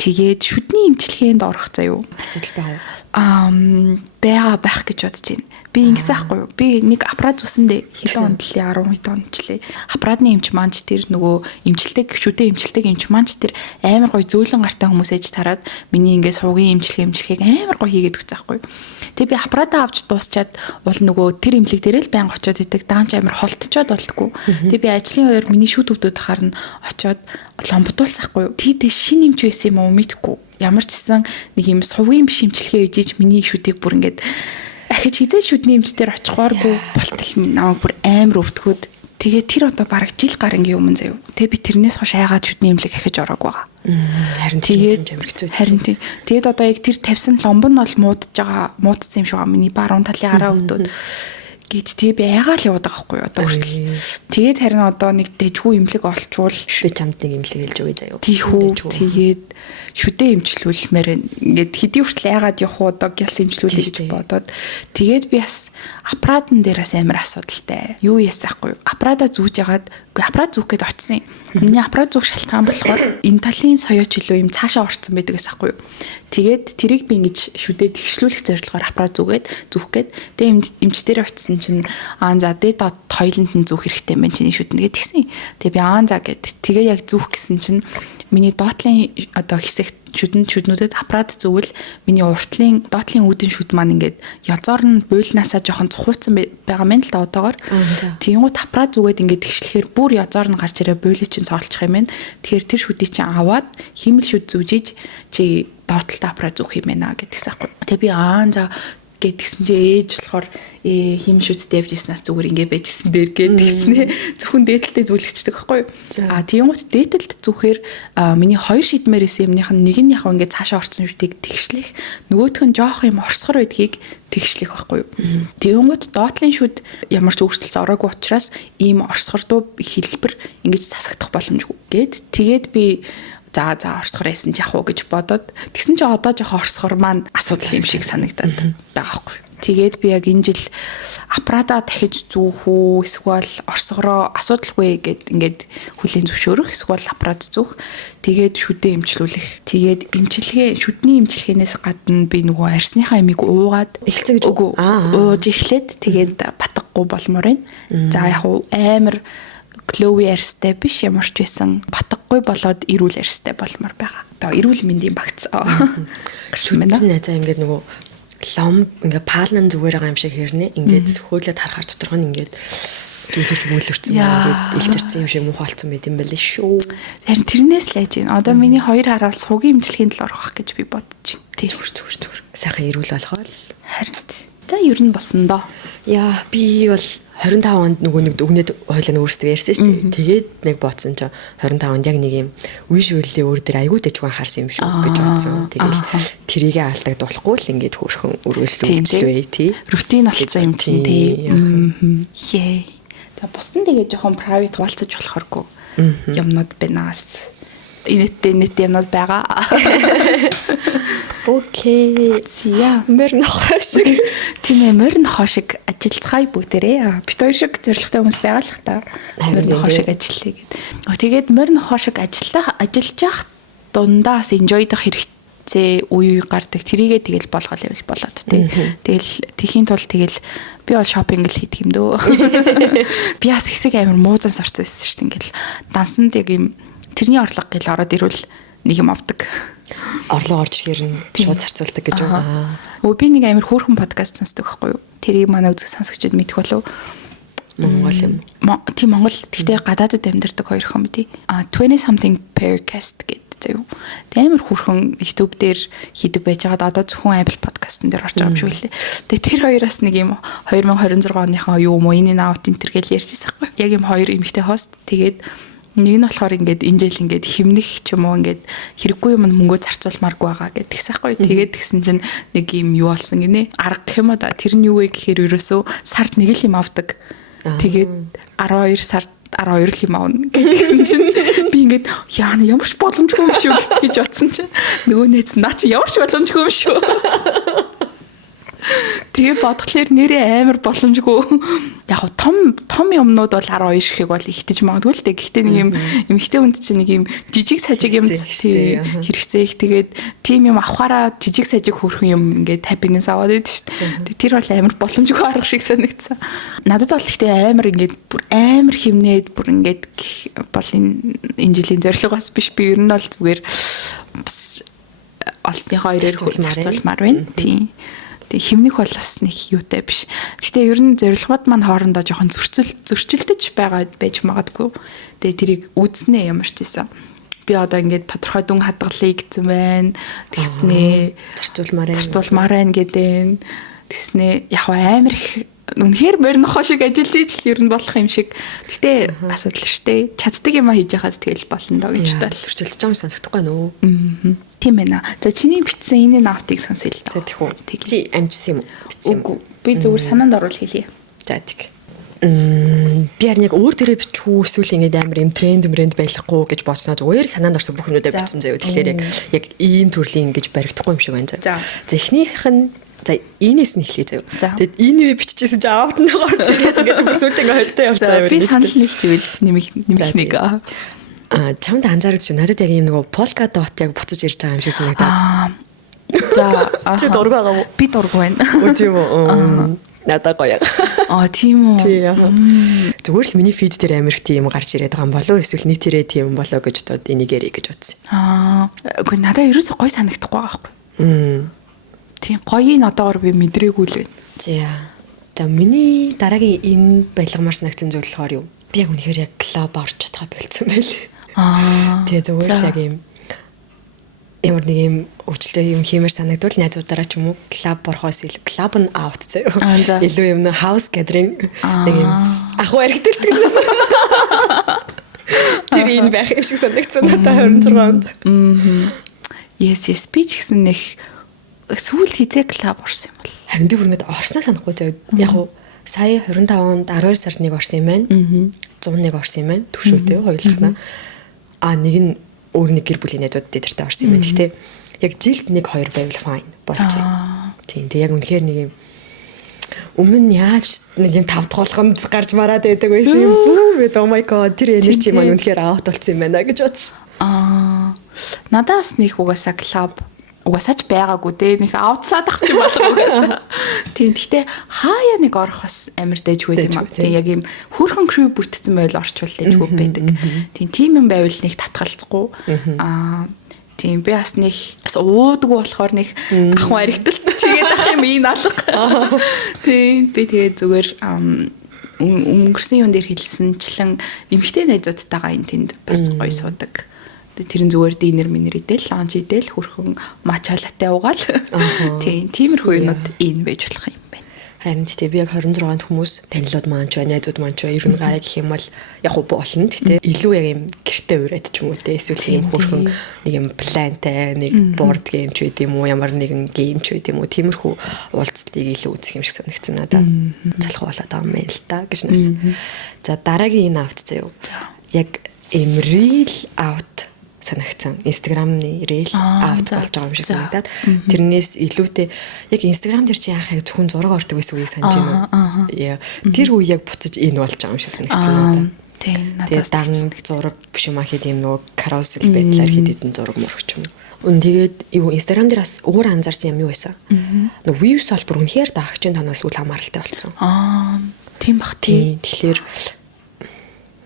Тэгээд шүдний эмчилгээнд орох заяа. Асуудал байгаа юу? Байх гэж бодож байна. Би ингэсэн ахгүй юу? Би нэг аппарат зүсэндээ хэдэн онд лээ 10 онд ч лээ. Аппаратны эмч маанч тэр нөгөө эмчилдэг шүдээ эмчилдэг эмч маанч тэр амар гоё зөөлөн гартай хүмүүс ээж тараад миний ингээд сувгийн эмчилгээг амар гоё хийгээд өгсөн ахгүй юу? Тэгээ би аппаратаа авч дуусчаад бол нөгөө тэр эмнэлэг дээрээ л байнга очиод идэг даанч амар холтчоод болтгоо. Тэгээ би ажлын хувьд миний шүд өвдөд харна очиод ломбдуулсахгүй юу? Тийдээ шин эмч байсан юм уу мэдэхгүй. Ямар ч гэсэн нэг юм сувгийн биш эмчилгээ ээжиж миний шүдийг бүр ингээд ахиж хизээ шүдний эмч дээр очихгооргүй болтол минь намайг бүр амар өвдгөөд тэгээ тэр одоо бараг жил гар ингээ юм заяа. Тэгээ би тэрнээс хойш айгаад шүдний эмнэлэг ахиж ороог байгаа. Харин тэгээд одоо яг тэр тавьсан ломб нь бол муудсан юм шиг байгаа. Миний баруун талын араа өвдөд гэт тэгээ би айгаал яваад байгаа байхгүй одоо хүртэл. Тэгээд харин одоо нэг дэжгүй эмнэлэг олчвол би чамд нэг эмнэлэг хэлж өгье заяа. Тийхүү тэгээд шүдээ эмчлүүлмээр ингээд хэдий хүртэл айгаад явах уу одоо гялс эмчлүүлээ гэж бодоод тэгээд би бас аппаратн дээрээс амар асуудалтай. Юу ясаахгүй аппарата зүүж ягаад аппарат зүүх гээд очсон юм. Миний аппарат зүүх шалтгаан болохоор энэ талын соёоч илүү юм цаашаа орцсон байдаг гэсэн юм. Тэгээд тэрийг би ингэж шүдээ тэгшлүүлэх зорилгоор аппарат зүүх гээд тэгээд эмч дээр очисон чинь за дээд тойлонд нь зүүх хэрэгтэй юм байна чиний шүднэ гэдгийгсэн. Тэгээд би за гэд тэгээ яг зүүх гэсэн чинь миний доотлын одоо хэсэгт шүднүүдэд аппарат зүгэл миний уртлын доотлын үүдэн шүд маань ингээд язоор нь буйлнаасаа жоохон цухууцсан байгаа мэн л да одоогоор. Тиймгүүт аппарат зүгээд ингээд тэгшлэхээр бүр язоор нь гарч ирээ буйлыг чинь цоолчих юм байна. Тэгэхээр тэр шүдийг чинь аваад химэл шүд зүүжиж чи доотлолт аппарат зүүх юм байна гэдгийгсэн аахгүй. Тэгээ би за гэдгсэн чи ээж болохоор хим шүдтэй явжснаас зүгээр ингээ байжсэн дээр гэдгснээ зөвхөн дээдэлтэй зүйлэгчдэг байхгүй юу. Тиймгүүт дээдэлт зүхээр миний хоёр шидмээр исэн юмных нь нэг нь яг ингээ цаашаа орсон шүдийг тэгшлэх нөгөөх нь жоох юм орсгор байдгийг тэгшлэх байхгүй юу. Тиймгүүт доотлын шүд ямар ч өөрчлөлт ороогүй учраас ийм орсгордуу хэлбэр ингэж засагдах боломжгүй гэд тэгээд би за орсохоор яасан ч яах вэ гэж бодоод тэгсэн чи одоо жоохон орсохоор маань асуудал юм шиг санагдаад байгаа байхгүй. Тэгээд би яг энэ жил аппарата дахиж зүүх үү эсвэл орсогороо асуудалгүй гэд ингээд хүлийн зөвшөөрөх эсвэл аппарат зүүх тэгээд шүдээ эмчлүүлэх. Тэгээд шүдний эмчилгээнээс гадна би нөгөө арсныхаа эмийг уугаад эхэлсэн гэж үгүй ууж эхлээд тэгээд батгахгүй болмоор байна. За яг амар глови арстай биш ямар ч байсан батгахгүй болоод эрүүл арстай болмоор байгаа. Одоо эрүүл мэндийн багц. Шүдний найзаа ингээд нөгөө лом ингээ паалнан зүгээр байгаа юм шиг хэрнэ ингээд хөөдлөд харахаар доторх нь ингээд зүйлэрч мөөлөрцөн ингээд илчирсэн юм шиг муухайлцсан байт юм байл шүү. Харин тэрнээс л айж байна. Одоо миний 2 хараал суугийн эмчилгээнд л орох гэж би бодож байна. Зүгээр. Сайхан эрүүл болгоо л. Харин. За ер нь болсон доо. Яа би бол 25 онд нөгөө нэг дүгнээд хойлоо өөрсдөө ярьсан шүү дээ. Тэгээд нэг бодсон ч 25 онд яг нэг юм үе шүрлээ өөр дээр айгүй дэжгүй анхаарсан юм шүү гэж бодсон. Тэгэл тэрийгээ алдагдуулахгүй л ингээд хөөрхөн үргэлжлүүлээ тий. Рутин болсон юм чинь тий. Яа. Тэгээ бусдын тэгээ жоохон private хуваалцаж болохооргүй юмнууд бэнаас. Инэт юмнууд байгаа. Окей. Яа, мөрн хошиг. Тийм ээ, мөрн хошиг ажиллацгаая бүгдээрээ. Бид хоёр шиг зоригтой хүмүүс байгаа л та. Мөрн хошиг ажиллая гэд. Тэгээд мөрн хошиг ажиллаж явах дундаас enjoy-дох хэрэгцээ үе гардаг. Тэрийгээ тэгэл болгоол явал болоод тий. Тэгэл тэхийн тул тэгэл би бол шопинг л хийдэг юм дөө. Би бас хэсэг амир муузан сорцсон байсан шүү дээ. Ингээл дансанд яг юм тэрний орлого гэл ороод ирвэл нэг юм авдаг. Орлого орж ирэхээр нь шууд зарцуулдаг гэж байна. Би нэг амир хөөрхөн подкаст сонсдог байхгүй юу? Тэрийг манай үзэх сонсогчдод мэдэх болов. Монгол юм. Тийм Монгол. Гэхдээ гадаадд амьдардаг хоёр хэн мэдээ. 20 something podcast гэдэг заяа. Тэ амир хөөрхөн YouTube дээр хийдэг байж байгаад одоо зөвхөн Apple podcast-н дээр орж байгаа юм шиг үлээ. Тэгээ тэр хоёроос нэг юм 2026 оныхоо юу юм энэ аут энэ гэл ярьжсэн байхгүй юу? Яг юм хоёр эмэгтэй хост. Тэгээд нэг нь болохоор ингээд энэ жил ингээд химнэх ч юм уу ингээд хэрэггүй юм мөнгөө зарцуулмааргүй байгаа гэдэг тэгсэхгүй. Тэгээд тэгсэн чинь нэг юм юу болсон гинэ. Арга гэх юм да. Тэр нь юу вэ гэхээр ерөөсөө сард нэг л юм авдаг. Тэгээд 12 сард 12 л юм аавна гэдгийгсэн чинь би ингээд яана ямар ч боломжгүй юм шүү гэж бодсон чинь нөгөө найз наа чи ямар ч боломжгүй юм шүү. Тэгээ бодглохлоор нэрээ амар боломжгүй. Яг том юмнууд бол 12 ширхэг бол ихтэж магадгүй л дээ. Гэхдээ нэг юм эмэгтэй хүнд чинь нэг юм жижиг сажиг юм хэрэгцээ их. Тэгээд тийм юм авахаараа жижиг сажиг хөрхөн юм ингээд happiness аваад байдаг шүү дээ. Тэр бол амар боломжгүй арга шиг санагдсан. Надад бол гэхдээ амар ингээд бүр амар химнээд бүр ингээд бол энэ жилийн зорилго бас биш. Би ер нь бол зүгээр бас олсны хоёрыг зарцуулмаар байна. Тийм. Тэг химнэх бол бас нэг юутай биш. Гэтэ ер нь зорилгоод маань хоорондоо жоохон зөрчилдөж байгаа байж магадгүй. Тэгээ тэрийг үүснэ ямар ч байсан. Би одоо ингээд тодорхой дүн хадгалъя гэсэн байна. Тэгснээ зарцуулмаар байна гэдэг. Тэгснээ яг амар их үнэхээр моринохоо шиг ажиллаж ижил ер нь болох юм шиг. Гэтэ асуудал штэ. Чаддаг юм а хийж яхад тэгэл болно доо гэж тал. Зөрчилдөж байгаа юм сонсохдохгүй нөө. Тийм байна. За чиний бичсэн энэ наутыг сонсъё л доо. За тийх үү. Чи амжсан юм уу? Үгүй. Би зүгээр санаанд оруул хэлье. За тийм. Би харин яг өөр дээрээ бичүү эсвэл ингээд амар юм тренд байхгүй гэж бодсноо зүгээр санаанд орсон бүх юмудаа бичсэн заяа. Тэгэхээр яг ийм төрлийн ингэж баригдахгүй юм шиг байна заяа. За эхнийх нь за энэс нь эхлэе заяа. Тэгэд энэ биччихсэн чи аавд нь орж ирээд ингээд бүрсүүлдэг ингээд холтой явцгаа. Би санал нийлчихвэл нэмэх нэг. Чамд анзаарч чи надад яг ийм нөгөө polka dot яг буцаж ирж байгаа юм шиг санагдаад. За чи дург байгаа уу? Би дург байна. Үгүй тийм үү. Надад гоё. Тийм үү. Зүгээр л миний фид дээр амирх тийм гарч ирээд байгаа юм болов уу? Эсвэл нийтээрээ тийм болоо гэж бодоод энийг ярих гэж бодсон. Үгүй надад ерөөсөй гоё санагдахгүй байгаа байхгүй. Тийм гоёыг одоогор би мэдрээгүй л байна. За миний дараагийн энэ байлгамаар санагдсан зүйл болохоор юу? Би яг үнэхээр яг клуб орж чадгаа болцсон байлээ. Тэгээ зүгээр л яг юм ямар нэг юм өвчлөлтэй юм хиймээр санагдвал найзуудаараа ч юм уу клуб орохоос клуб нь аут заяа. Илүү юм house gathering нэг юм ахуу архитектик гэсэн. Тэр энэ байх юм шиг санагдсан надад 26 онд. Yes би ч гэсэн нэг сүүл хизээ клуб орсон юм бол. Харин би бүр ингэж орсноо санахгүй заяа. Яг уу сая 25 онд 12 сард нэг орсон юм байна. 101 орсон юм байна. Төвшөөтэй хоёулахна. Нэг нь өөр нэг гэр бүлийн найзууд дээртэй орсон юм байна. Гэхдээ яг жилд 1-2 байвал fine болж байна. Тийм. Тэг яг үнэхээр нэг юм өмнө яаж нэг юм 5 дахь болгонд гарч мараад байдаг байсан юм. Бүү oh my god тэр энерги маань үнэхээр аут болсон юм байна гэж бодсон. Надаас нэг угаасаа клуб угаасаач байгаагүй те нэг аутсаад ах чи болов угаасаа. Тийм гэхдээ хаяа нэг орох бас амар дэжгүй юм аа. Тийм яг юм хөрхөн crew бүрдсэн байвал орчвол дэжгүй байдаг. Тийм юм байвал нэг татгалзахгүй. Тийм би бас нэг бас уудгүй болохоор нэг ахын аригталт чигээд ах юм ийн алга. Тийм би тэгээ зүгээр өнгөрсөн юм дээр хэлсэнчлэн эмхтэй найзуудтайгаа энэ тэнд бас гоё суудаг. Тэр нь зүгээр динер минер идэл, ланч идэл, хөрхөн матча латте уугаал. Тиймэрхүү юмуд ийм байж болох юм байна. Харин тийм би яг 26-нд хүмүүс танилуд маань ч найзууд маань ч ер нь гараа гэх юм бол яг болно. Гэтэ илүү яг юм гэрте ураад ч юм уу те эсвэл юм хөрхөн нэг юм плантай нэг board game ч үгүй юм уу ямар нэгэн game ч үгүй юм уу тиймэрхүү уулзалтыг илүү үзэх юм шиг санагдсан надаа. Залхуу болоод байгаа юм байна л та гэж нэс. За дараагийн энэ авт заяа. Яг em real out санагцсан. Instagram-ны reel авт болж байгаа юм шиг санагдаад тэрнээс илүүтэй яг Instagram дээр чи яах яг зөвхөн зураг ордог байсан үеийг санаж байна. Тэр үе яг буцаж энэ болж байгаа юм шиг санагдсан надад. Тийм надад дан зураг биш юм аа хэд юм нөгөө carousel байдлаар хэд хэдэн зураг мөрөгч юм. Тэгээд юу Instagram дээр бас өөр анзаарсан юм юу байсан? Нөгөө views бол бүр үнэхээр даагчийн тоноос үл хамааралтай болсон. Тийм бах тийм. Тэгэхээр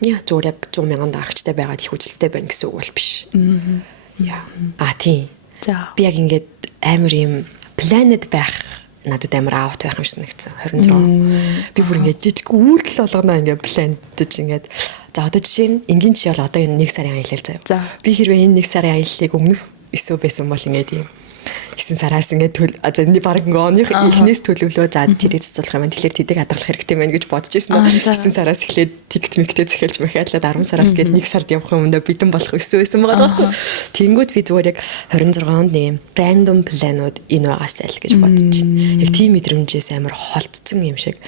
зүгээр яг 100,000 даагчтай байгаад их үжилттэй байна гэсэн үг бол биш. Тийм. Би яг ингээд амар юм планет байх надад амар аут байх юм шиг санагдсан 26. Би бүр ингээд жижиг үйлдэл болгоно ингээд планетж ингээд за одоо жишээ нь энгийн жишээ бол одоо энэ 1 сарын аялал заяа. Би хэрвээ энэ 1 сарын аяллыг өмнөх өсөө байсан бол ингээд юм 9 сараас ингээд энэ баг ngооных эхнээс төлөвлөө за тэрийг цэцүүлэх юм. Тэгэхээр тэдэг хадгалах хэрэгтэй байна гэж бодож ирсэн. 9 сараас эхлээд тикмиктэй захиалж махиалаад 10 сараас гээд 1 сард явах юм даа бидэн болох өсөө байсан байгаа. Тэнгүүд би зүгээр яг 26-нд нэг random планууд энэ байгаасай л гэж бодож байна. Яг тийм мэдрэмжээс амар холдсон юм шиг.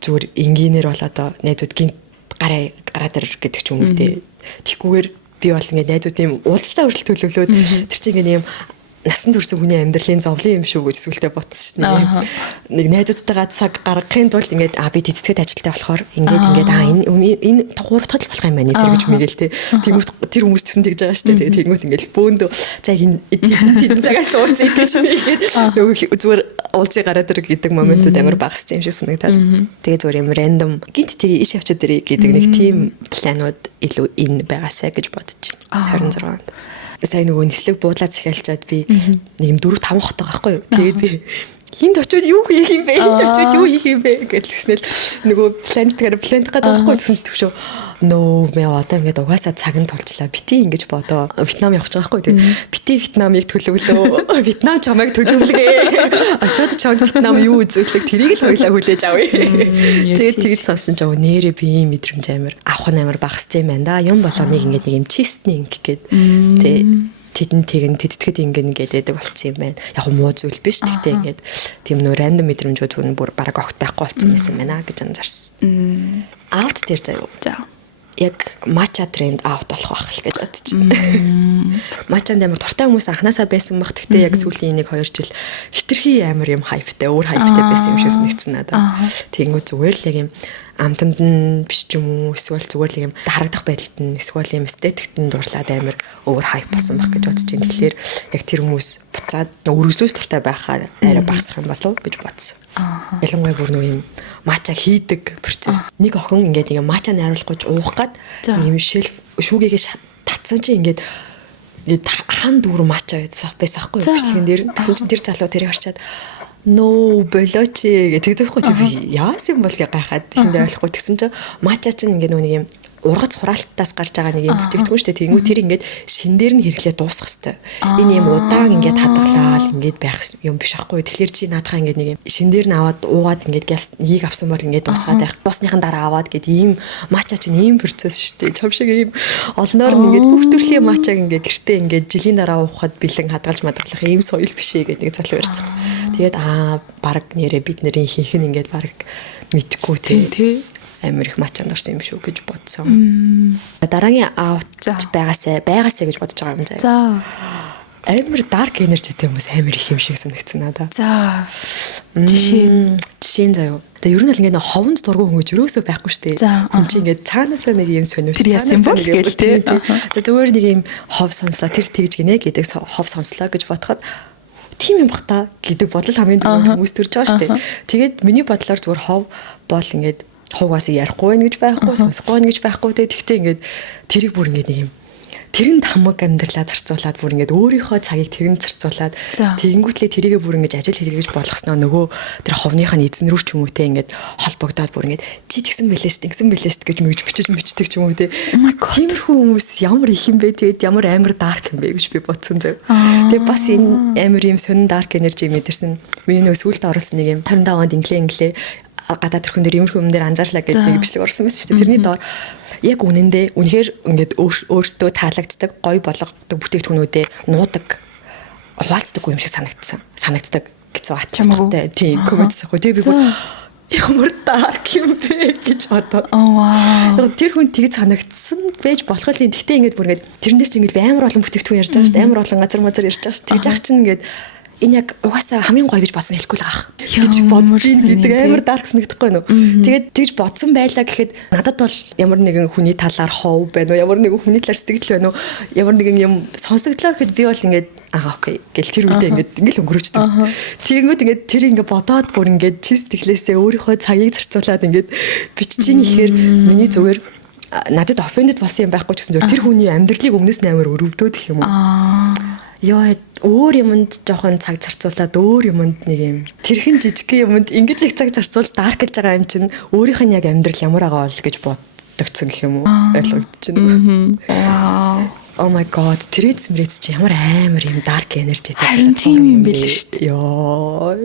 Зүгээр энгийнээр бол одоо найзууд гинт гараа дээр гэдэг ч юм уу те. Тэгхгүйгээр би бол ингээд найзууд юм уулзалтаа хүртэл төлөвлөөд тэр чинь ингээд юм насан турш хүний амьдралын зовлон юм шүү гэж сүултээ ботсон шүү дээ. Нэг найзуудтайгаа цаг гаргахын тулд ингээд би тэтгэд ажилттай болохоор ингээд энэ 3 дахь болох юм байна тэр гэж мэгэл те. Тэнгүүт тэр хүмүүс ч гэсэн тэгж байгаа шүү дээ. Тэнгүүт ингээд бөөндөө за энэ цагаас уулзъя гэж нэгээд нөгөө зүгээр уулзъя гараад ир гэдэг моментууд амар багассан юм шиг санагдаад. Тэгээ зүгээр юм рандом гинт тэгээ иш авчид ирээ гэдэг нэг тийм планууд илүү энэ байгаасай гэж бодож байна. 26-нд. Сайн нөгөө нислэг буудлаад захиалчаад би нэг юм 4-5 хотоо байхгүй юу. Тэгээд би энд очиод юу хийх юм бэ? Энд очиод юу хийх юм бэ гэж хэлснээр нөгөө плант гадаг байхгүй гэсэн чи төвшөө нөө мэ одоо ингээд угаасаа цагнд тулчлаа. Бити ингэж бодоо. Вьетнам явах гэж байгаа байхгүй юу. Бити Вьетнамыг төлөвлөө. Вьетнам чамайг төлөвлөгөө. Очиод чамд Вьетнам юу үзүүлэх тэрийг л хоёлаа хүлээж авъя. Тэгээд тэгж сонсон ч нэрээ би ийм мэдрэмж амар авах нь амар багассан юм байна да. Юм болгоныг ингээд нэг юм чистний ингэх гээд тэдэн тэтгэд ингээд байдаг болцсон юм байна. Яг муу зүйл биш. Тэгтээ ингээд тийм нөө рандом мэдрэмжүүд бүр бараг огт байхгүй болцсон юм байна гэж анзаарсан. Аут дээр заяа. За. Яг матча тренд аут болох байх л гэж бодож байна. Матчанд амар туртай хүмүүс анханасаа байсан баг. Тэгтээ яг сүүлийн 1-2 жил хитрхи амар юм хайптай, өөр хайптай байсан юм шиг санагдсан надад. Тэнгүү зүгээр л яг юм амтанд нь биш ч юм уу эсвэл зүгээр л юм харагдах байдалд нь эсвэл юм эстетикт нь дурлаад амар өөр хайп болсон баг гэж бодож байна. Тэгэхээр яг тэр хүмүүс буцаад өргөжлөөс туртай байхаа арай багасах юм болов гэж бодсон. Ялангуяа бүр нэг юм матча хийдэг процесс. Нэг охин ингээд нэг матча найруулах гэж уух гад нэг юм шэлф шүүгээгээ татсан чинь ингээд хан дүүр матча байсан байхгүй юу бичлэгэн дээр. Тэгсэн чинь тэр залуу тэрийг харчаад нөө болооч гэдэг тэгэхгүй чи яасан бол гайхаад тэндээ ойлгохгүй тэгсэн чинь матча чинь ингээд нэг юм ургац хураалтаас гарч байгаа нэг юм бүтээгдэхүүн шүү дээ. Тэнгүү тэр ингээд шин дээр нь хэрэглээ дуусгах хэвээр. Энэ юм удаан ингээд хадгалаад ингээд байх юм биш аахгүй. Тэгэхээр чи наадхаа ингээд нэг юм шин дээр нь аваад уугаад ингээд ийг авсан бол ингээд дуусгаад байх. Дуусныхан дараа аваад гээд ийм матча чинь ийм процесс шүү дээ. Чам шиг ийм олноор нь ингээд бүх төрлийн матчаг ингээд гэртээ ингээд жилийн дараа уухад бэлэн хадгалж мадгалах ийм соёл биш ээ гэдэг нэг залуу ярьсан. Тэгээд баг нэрээ бид нарын хийх нь ингээд баг мэдхгүй тий. амар их мачанд орсон юм шүү гэж бодсон. Дараагийн аут байгаасаа гэж бодож байгаа юм заяа. За. Амар dark energyтэй хүмүүс амар их юм шиг санагдсан надаа. За. Жишээ заяа. Тэгээ ер нь л ингээд ховонд дургуй хүмүүс юусоо байхгүй шүү дээ. Хүн чинь ингээд цаанаасаа нэг юм сонирч цаанаас нэг юм гэлтэй. Тэгээ зүгээр нэг юм хов сонслоо тэр тэгж гинэ гэдэг хов сонслоо гэж бодоход тийм юм бах та гэдэг бодол хамгийн түрүүнд хүмүүс төрж байгаа шүү дээ. Тэгээд миний бодлоор зүгээр хов бол ингээд хуваас ярихгүй байх гэж байхгүй, сонсохгүй байх гэж байхгүй. Тэгтээ ингээд тэрийг бүр ингээд нэг юм тэрэнд хамаг амьдралаа зарцуулаад бүр ингээд өөрийнхөө цагийг тэрэнд зарцуулаад тэгэнгүүтлээ тэрийгэ бүр ингээд ажил хэрэгжиж болгосноо нөгөө тэр ховныхаа эзэн рүү ч юм уу те ингээд холбогдоод бүр ингээд чи тэгсэн бэлээ ш гэж бичдэг ч юм уу те. Тиймэрхүү хүмүүс ямар их юм бэ тэгээд ямар амар dark юм бэ гэж би бодсон зав. Тэгээд бас энэ амар юм сонин dark energy мэдэрсэн. Миний нөө сүулт оруулсан нэг юм 25 онд инглээ гадаад төрхөн дээр иймэрхүү юм дээр анзаарлаа гэдэг нэг бичлэг орсон байсан шүү дээ. Тэрний доор яг үнэндээ үнэхээр ингээд өөртөө таалагддаг, гоё болгодог бүтээгдэхүүнүүдэд нуудаг, хуваалцдаггүй юм шиг санагддаг гэсэн атчамтай тийм комментс ахгүй. Тэгээ би бүр ямар dark юм бэ гэж бодоо. Тэр хүн тэгж санагдсан байж болох л юм. Гэхдээ ингээд бүр ингээд тэрэн дээр чинь ингээд амар олон бүтээгдэхүүн ярьж байгаа шүү дээ. Амар олон газар ярьж байгаа шүү. Тэгж яах чинь ингээд энэ яг угаасаа хамгийн гоё гэж бодсон хэлэхгүй л аах гэж бодож ийн гэдэг амар dark санагдахгүй нөө. Тэгээд тэгж бодсон байлаа гэхэд надад бол ямар нэгэн хүний талаар хов байна уу, ямар нэгэн хүний талаар сэтгэл байна уу, ямар нэгэн юм сонсогдлоо гэхэд би бол ингээд окей гэл тэр үедээ ингээд өнгөрөөчдөг. Тэгэнгүүт ингээд тэр ингээд бодоод бүр ингээд чи сэтгэлээсээ өөрийнхөө цагийг зарцуулаад ингээд бичиж ихээр миний зүгээр надад offended болсон юм байхгүй ч гэсэн тэр хүний амьдралыг өмнөөс нь амар өрөвдөөд их юм уу. Яа өөр юмд жоохон цаг зарцуулаад өөр юмд нэг юм тэрхэн жижиг юмд ингэж их цаг зарцуулж даркэлж байгаа юм чинь өөрийнх нь яг амьдрал ямар байгаа бол гэж боддогцсон гэх юм уу ойлгогдчихно. Oh my god Threads чи ямар амар юм dark energy харин тийм юм бэл шүү дээ. Яа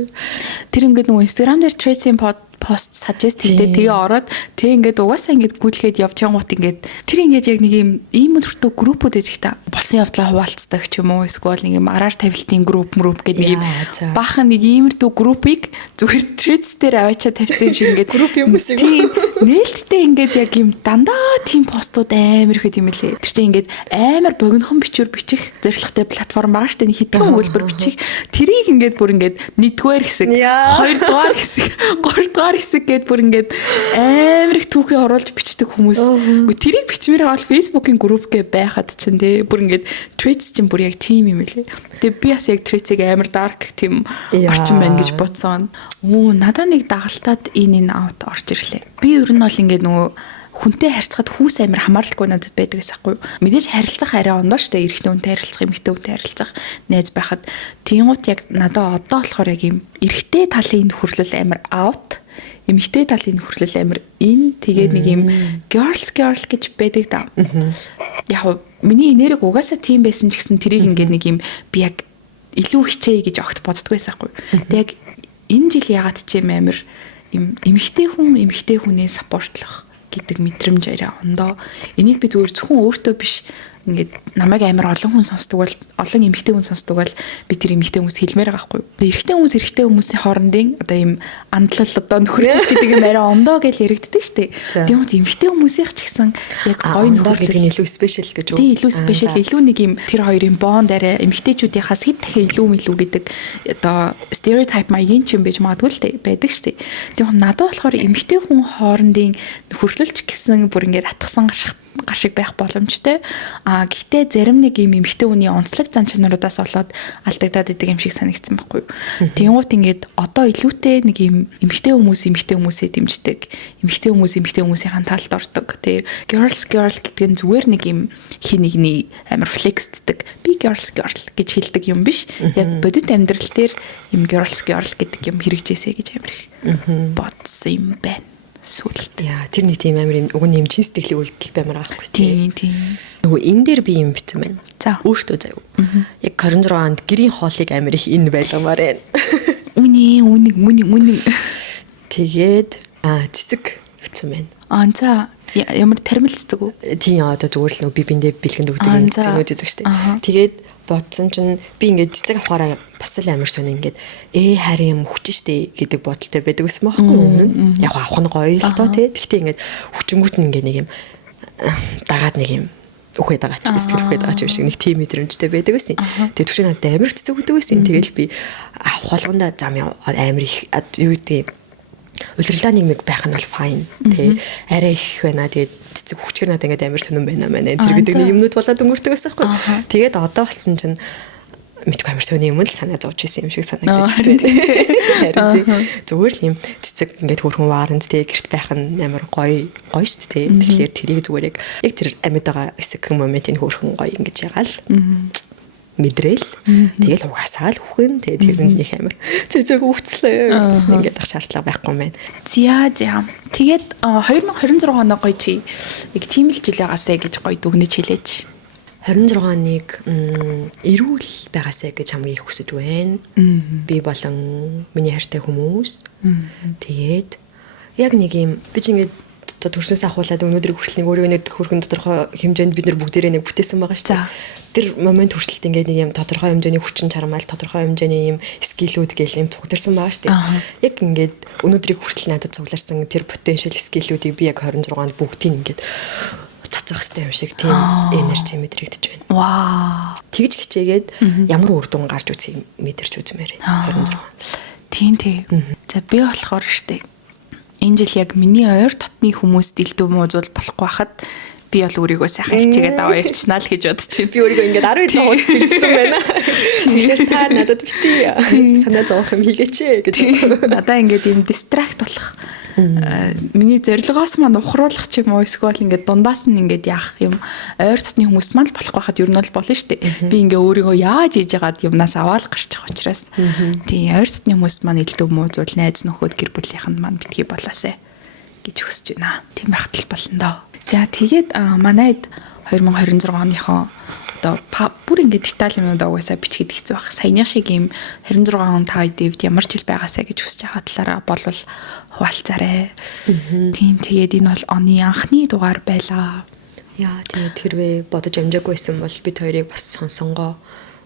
тэр ингээд нөгөө Instagram дээр Threads-ийн пост suggest хийдэг. Тэгээ ороод ингээд угаасаа ингээд гүйлгээд явж янгууд ингээд тэр ингээд яг нэг юм ийм төртөө группүүд байдаг та. Болсон явдлаа хуваалцдаг ч юм уу эсвэл нэг юм араар тавилтын групп гэдэг нэг юм баахан нэг иймэрдүү группийг зүгээр Threads дээр аваачаа тавьсан юм шиг ингээд групп юм уу тийм нээлттэй ингээд яг юм дандаа тийм постууд амар их юм лээ. Тэр чинь ингээд амар богинохон бичих зорилготой платформ байгаа штэ нэг хэдэн өгүүлбэр бичих. Тэрийг ингээд бүр ингээд 1-р хэсэг 2-р хэсэг 3-р хэсэг гээд бүр ингээд амар их түүхий оруулж бичдэг хүмүүс. Тэрийг бичмээр авал Facebook-ийн групп гэ байхад чинь тий бүр ингээд Threads чинь бүр яг тийм юм лээ. Тэгээ би бас яг Threads-ийг амар dark тийм орчин байна гэж бодсон. Надад нэг дагалдаад энэ аут орж ирлээ. Би ер нь бол ингээд нөгөө хүнтэй харьцахад хүүс амир хамааралгүй надад байдаг гэсэн юм. Мэдээж харилцах арай ондоо штэ эрэгтэй хүнтэй харилцах, эмэгтэй хүнтэй харилцах найз байхад тиймут яг надад одоо болохоор яг юм эрэгтэй талын нөхөрлөл амир аут, эмэгтэй талын нөхөрлөл амир ин тэгээд нэг юм girls гэж байдаг да. Яг миний энерги угаасаа тийм байсан ч гэсэн тэрийг ингээд нэг юм би яг илүү хичээе гэж огт боддгоо байсан юм. Тэгээд яг энэ жил ягаад ч юм амир юм эмэгтэй хүнээ саппортлох гэдэг мэдрэмж арай ондоо. Энийг би зүгээр зөвхөн өөртөө биш ингээд намайг амар олон хүн сонсдог бол олон эмэгтэй хүн сонсдог бол би тэр эмэгтэй хүмүүс хэлмээр байгаа байхгүй юу. Эрэгтэй хүмүүсийн хоорондын одоо ийм андлал одоо нөхөрлөл гэдэг юм арай ондоо гэж яригддаг шүү дээ. Тэгмээ эмэгтэй хүмүүсийнх ч гэсэн яг гоё нөхөрлөл гэдэг нь илүү спешиал гэж үү. Тий илүү спешиал илүү нэг юм тэр хоёрын бонд арай эмэгтэйчүүдийнхаас хэд дахин илүү гэдэг одоо стереотип маягийн ч юм байж магадгүй л байдаг шүү дээ. Тэгмээ надад болохоор эмэгтэй хүн хоорондын нөхөрлөлч гэсэн бүр ингээд атгсан гашиг байх боломжтой. Гэхдээ зарим нэг юм эмэгтэй хүний онцлог зан чанаруудаас болоод алдагдаад идэг юм шиг санагдсан байхгүй юу. Тэнгуут ингээд одоо илүүтэй нэг юм эмэгтэй хүмүүсээ дэмждэг. Эмэгтэй хүмүүсийн талд ордог. Тэгээ girls гэдэг нь зүгээр нэг юм хин нэгний амар флексддэг. Би girls гэж хэлдэг юм биш. Яг бодит амьдрал дээр юм girls гэдэг юм хэрэгжээсэ гэж амар их бодсон юм байна. Сүлт. Яа, тэр нэг тийм амар юм уг нь чин сэтгэлийн үйлдэл баймаар аахгүй тийм. Нөгөө энэ дээр би юм бичсэн байна. За. Өөртөө заяа. Яг 26 онд гэрийн хоолыг амар их ин байлгамаар байна. Үнэ. Тэгээд цэцэг бичсэн байна. За. Ямар тармил цэцэг үү? Тийм одоо зүгээр л нөгөө би биндээ бэлгэнд өгдөг юм цэцэгнүүд гэдэг штеп. Тэгээд бодсон чинь би ингээд цэцэг авахаараа бас л амар сони ингээд харин юм хүчин штэ гэдэг бодолтой байдаг гэсэн байхгүй өмнө нь. Яг авах нь гоё л доо тий. Гэхдээ ингээд хүчингүүт нь ингээд нэг юм дагаад нэг юм үхээд байгаа ч эсвэл үхээд байгаа ч юм шиг нэг тийм мэдрэмжтэй байдаг байсан. Тэгээ түвшин надад амар хэцүү өгдөг байсан. Тэгэл би авах болгонда зам амар их юу гэдэг улирлаа нийгмиг байх нь бол fine тий. Арай их байна. Тэгээд цэцэг хүчээр надад ингээд амар сонирн байна маа. Тэр гэдэг нэг юмнууд болоод өнгөрдөг байсан байхгүй. Тэгээд одоо болсон чинь мэдгүй амар сони юм л санаа зовж исэн юм шиг санагдаж байна. Харин зүгээр л юм цэцэг ингээд хөрхөн вааранд тий гэрт байх нь амар гоё шүү дээ. Тэгэхээр тэрийг зүгээр яг тэр амьд байгаа хэсэг моментийн хөрхөн гоё ингэж ягаал мэдрээл тэгэл угаасаа л үхэн тэгээ тэрэнд нэг амар цэцэг үхцлээ ингээд ах шаардлага байхгүй юм байна. За тэгээд 2026 оноо гоё чи яг тийм л жил байгаасаа гэж гоё дүгнэж хэлээч. 26-ныг эрүүл байгаасаа гэж хамгийн их хүсэж байна. Би болон миний хайртай хүмүүс. Тэгээд яг нэг юм би ч ингээд төрснөөс ахуулаад өнөөдрийг хүртэл нэг өөрийгөө нэг хөргөн тодорхой хэмжээнд бид нар бүгдээрээ нэг бүтээсэн байгаа шүү дээ. Тэр момент хүртэл ингээд нэг юм тодорхой хэмжээний хүчин чармаал, тодорхой хэмжээний юм скиллүүд гэл юм цугтарсан байгаа шүү дээ. Яг ингээд өнөөдрийг хүртэл надад цугларсан тэр потенциал скиллүүдийг би яг 26-нд бүгдийг ингээд цацах хэрэгтэй юм шиг тийм энержи мэдрэгдэж байна. Вау. Тэгж хичээгээд ямар үр дүн гарч үзье мэдэрч үзмээр байна 26. Тийм. За би болохоор штэ. Энэ жил яг миний ойр дотны хүмүүст илүү муузуул болохгүй хахад би бол өөрийгөө сайхан хичээгээд аваа явчихнаа л гэж бодчих. Би өөрийгөө ингээд 17 хуудас бичсэн байна. Тэгэхээр та надад битгий санаа зовох юм хийгээч гэж. Надаа ингээд юм дистракт болох. Миний зорилгоос маань ухруулах ч юм уу эсвэл ингээд дундаас нь ингээд яах юм ойр дотны хүмүүс маань л болохгүй хахад ер нь бол болно шүү дээ. Би ингээд өөрийгөө яаж хийж яагаад юмнаас аваад гарчих учраас тий ойр дотны хүмүүс маань илүү муузуул найз нөхөд гэр бүлийнхэн маань битгий болоосай гэж хүсэж байна. Тийм байхад л болно доо. За тэгээд манайд 2026 оныхоо одоо бүр ингээд деталь юмуд угаасаа бичгээд хэцүү байх. Саяны шиг юм 26 он та дэвд ямар жил байгаасаа гэж хүсэж байгаа талаараа болвол хуваалцаарай. Тийм тэгээд энэ бол оны анхны дугаар байлаа. Яа тэгээд тэрвээ бодож амжаагүй байсан бол бид хоёрыг бас сонсонгоо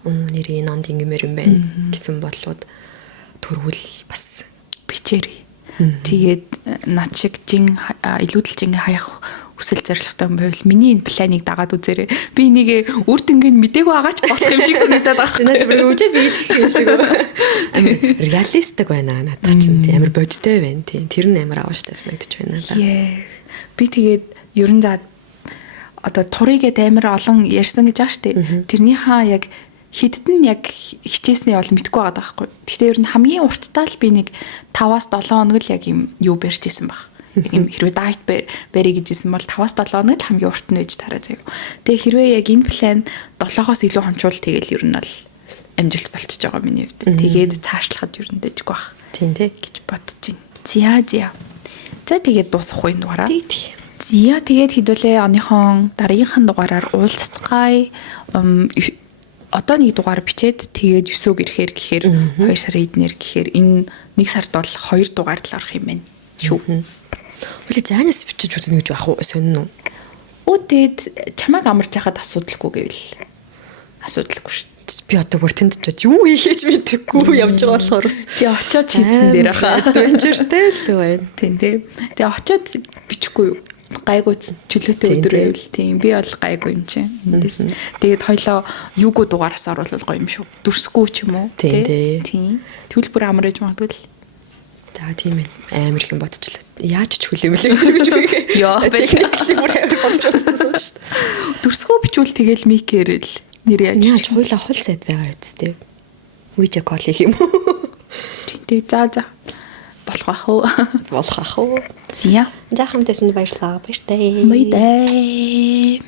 нэрийн онд ингэмэр юм байна гэсэн бодлоод төрвөл бас бичээрэй. Тэгээд над шиг илүүдэл жин хаях хүсэл зоригтой юм байвал миний энэ планыг дагаад үзээрэй. Би энийг үр дүнгийн мдээгүй байгаач болох юм шиг санагдаад байна. Тэнач би үжи биелэх юм шиг байна. Реалистик байна надад чинь амар бодтой байна тийм. Тэр нь амар авааштай санагдаж байна л. Би тэгээд ерөн за одоо турыгээд амар олон ярьсан гэж байгаа штэ. Тэрнийхээ яг хидд нь яг хичээснээ бол мэдгүй байгаа байхгүй. Гэхдээ ер нь хамгийн уртдаа л би нэг 5-7 хоног л яг юм юу барьж исэн баг. Яг юм хэрвээ дайт барья гэжсэн бол 5-7 хоног л хамгийн урт нь байж тараа заяа. Тэгээ хэрвээ яг энэ план 7-оос илүү хончвол тэгэл ер нь бол амжилт болчихж байгаа миний хувьд. Тэгээд цаашлахад ер нь дэжгүй бах. Тийм тий гэж бодож байна. За тэгээд дуусах уу энэ дугаараа? Зя тэгээд хэдүүлээ оныхон дараагийнхын дугаараар уулзцгаая. Одоо нэг дугаар бичээд тэгээд 9-г ирэхээр гэхээр 2 сарын эднэр гэхээр энэ 1 сард бол 2 дугаар л орох юм байна шүү. Үгүй заанаас бичиж үзнэ гэж бах уу сонин уу? Тэгээд чамайг амарч яхад асуудалгүй гэвэл асуудалгүй шүү. Би одоо бүр тэнд ч юу хийхээч мэдэхгүй явж байгаа болохоор бас тий очиод хийсэн дээр хаа адвенчертэй л байна. Тийм тий. Тэгээ очиод бичихгүй юу? Гайгүй чөлөөтэй өдөр байвал тийм би бол гайгүй юм чинь эндээс тэгээд хоёлоо юугүй дугаараас оруулах гоё юм шүү дүрсгүй ч юм уу тийм тэгвэл бүр амар ээж магадгүй л за тийм ээ амар их юм бодчихлоо яаж ч хөл юм лээ гэж үгүй яа техникли бүр амар бодож үзсэн шүү дээ дүрсгүй бичвэл тэгэл микээр л нэр яаж хоёлоо хол сайд байгаа үсттэй видео кол хийх юм уу тийм за болох ах уу зя За хамтайсан баярлалаа. Баяртай. Баяртай.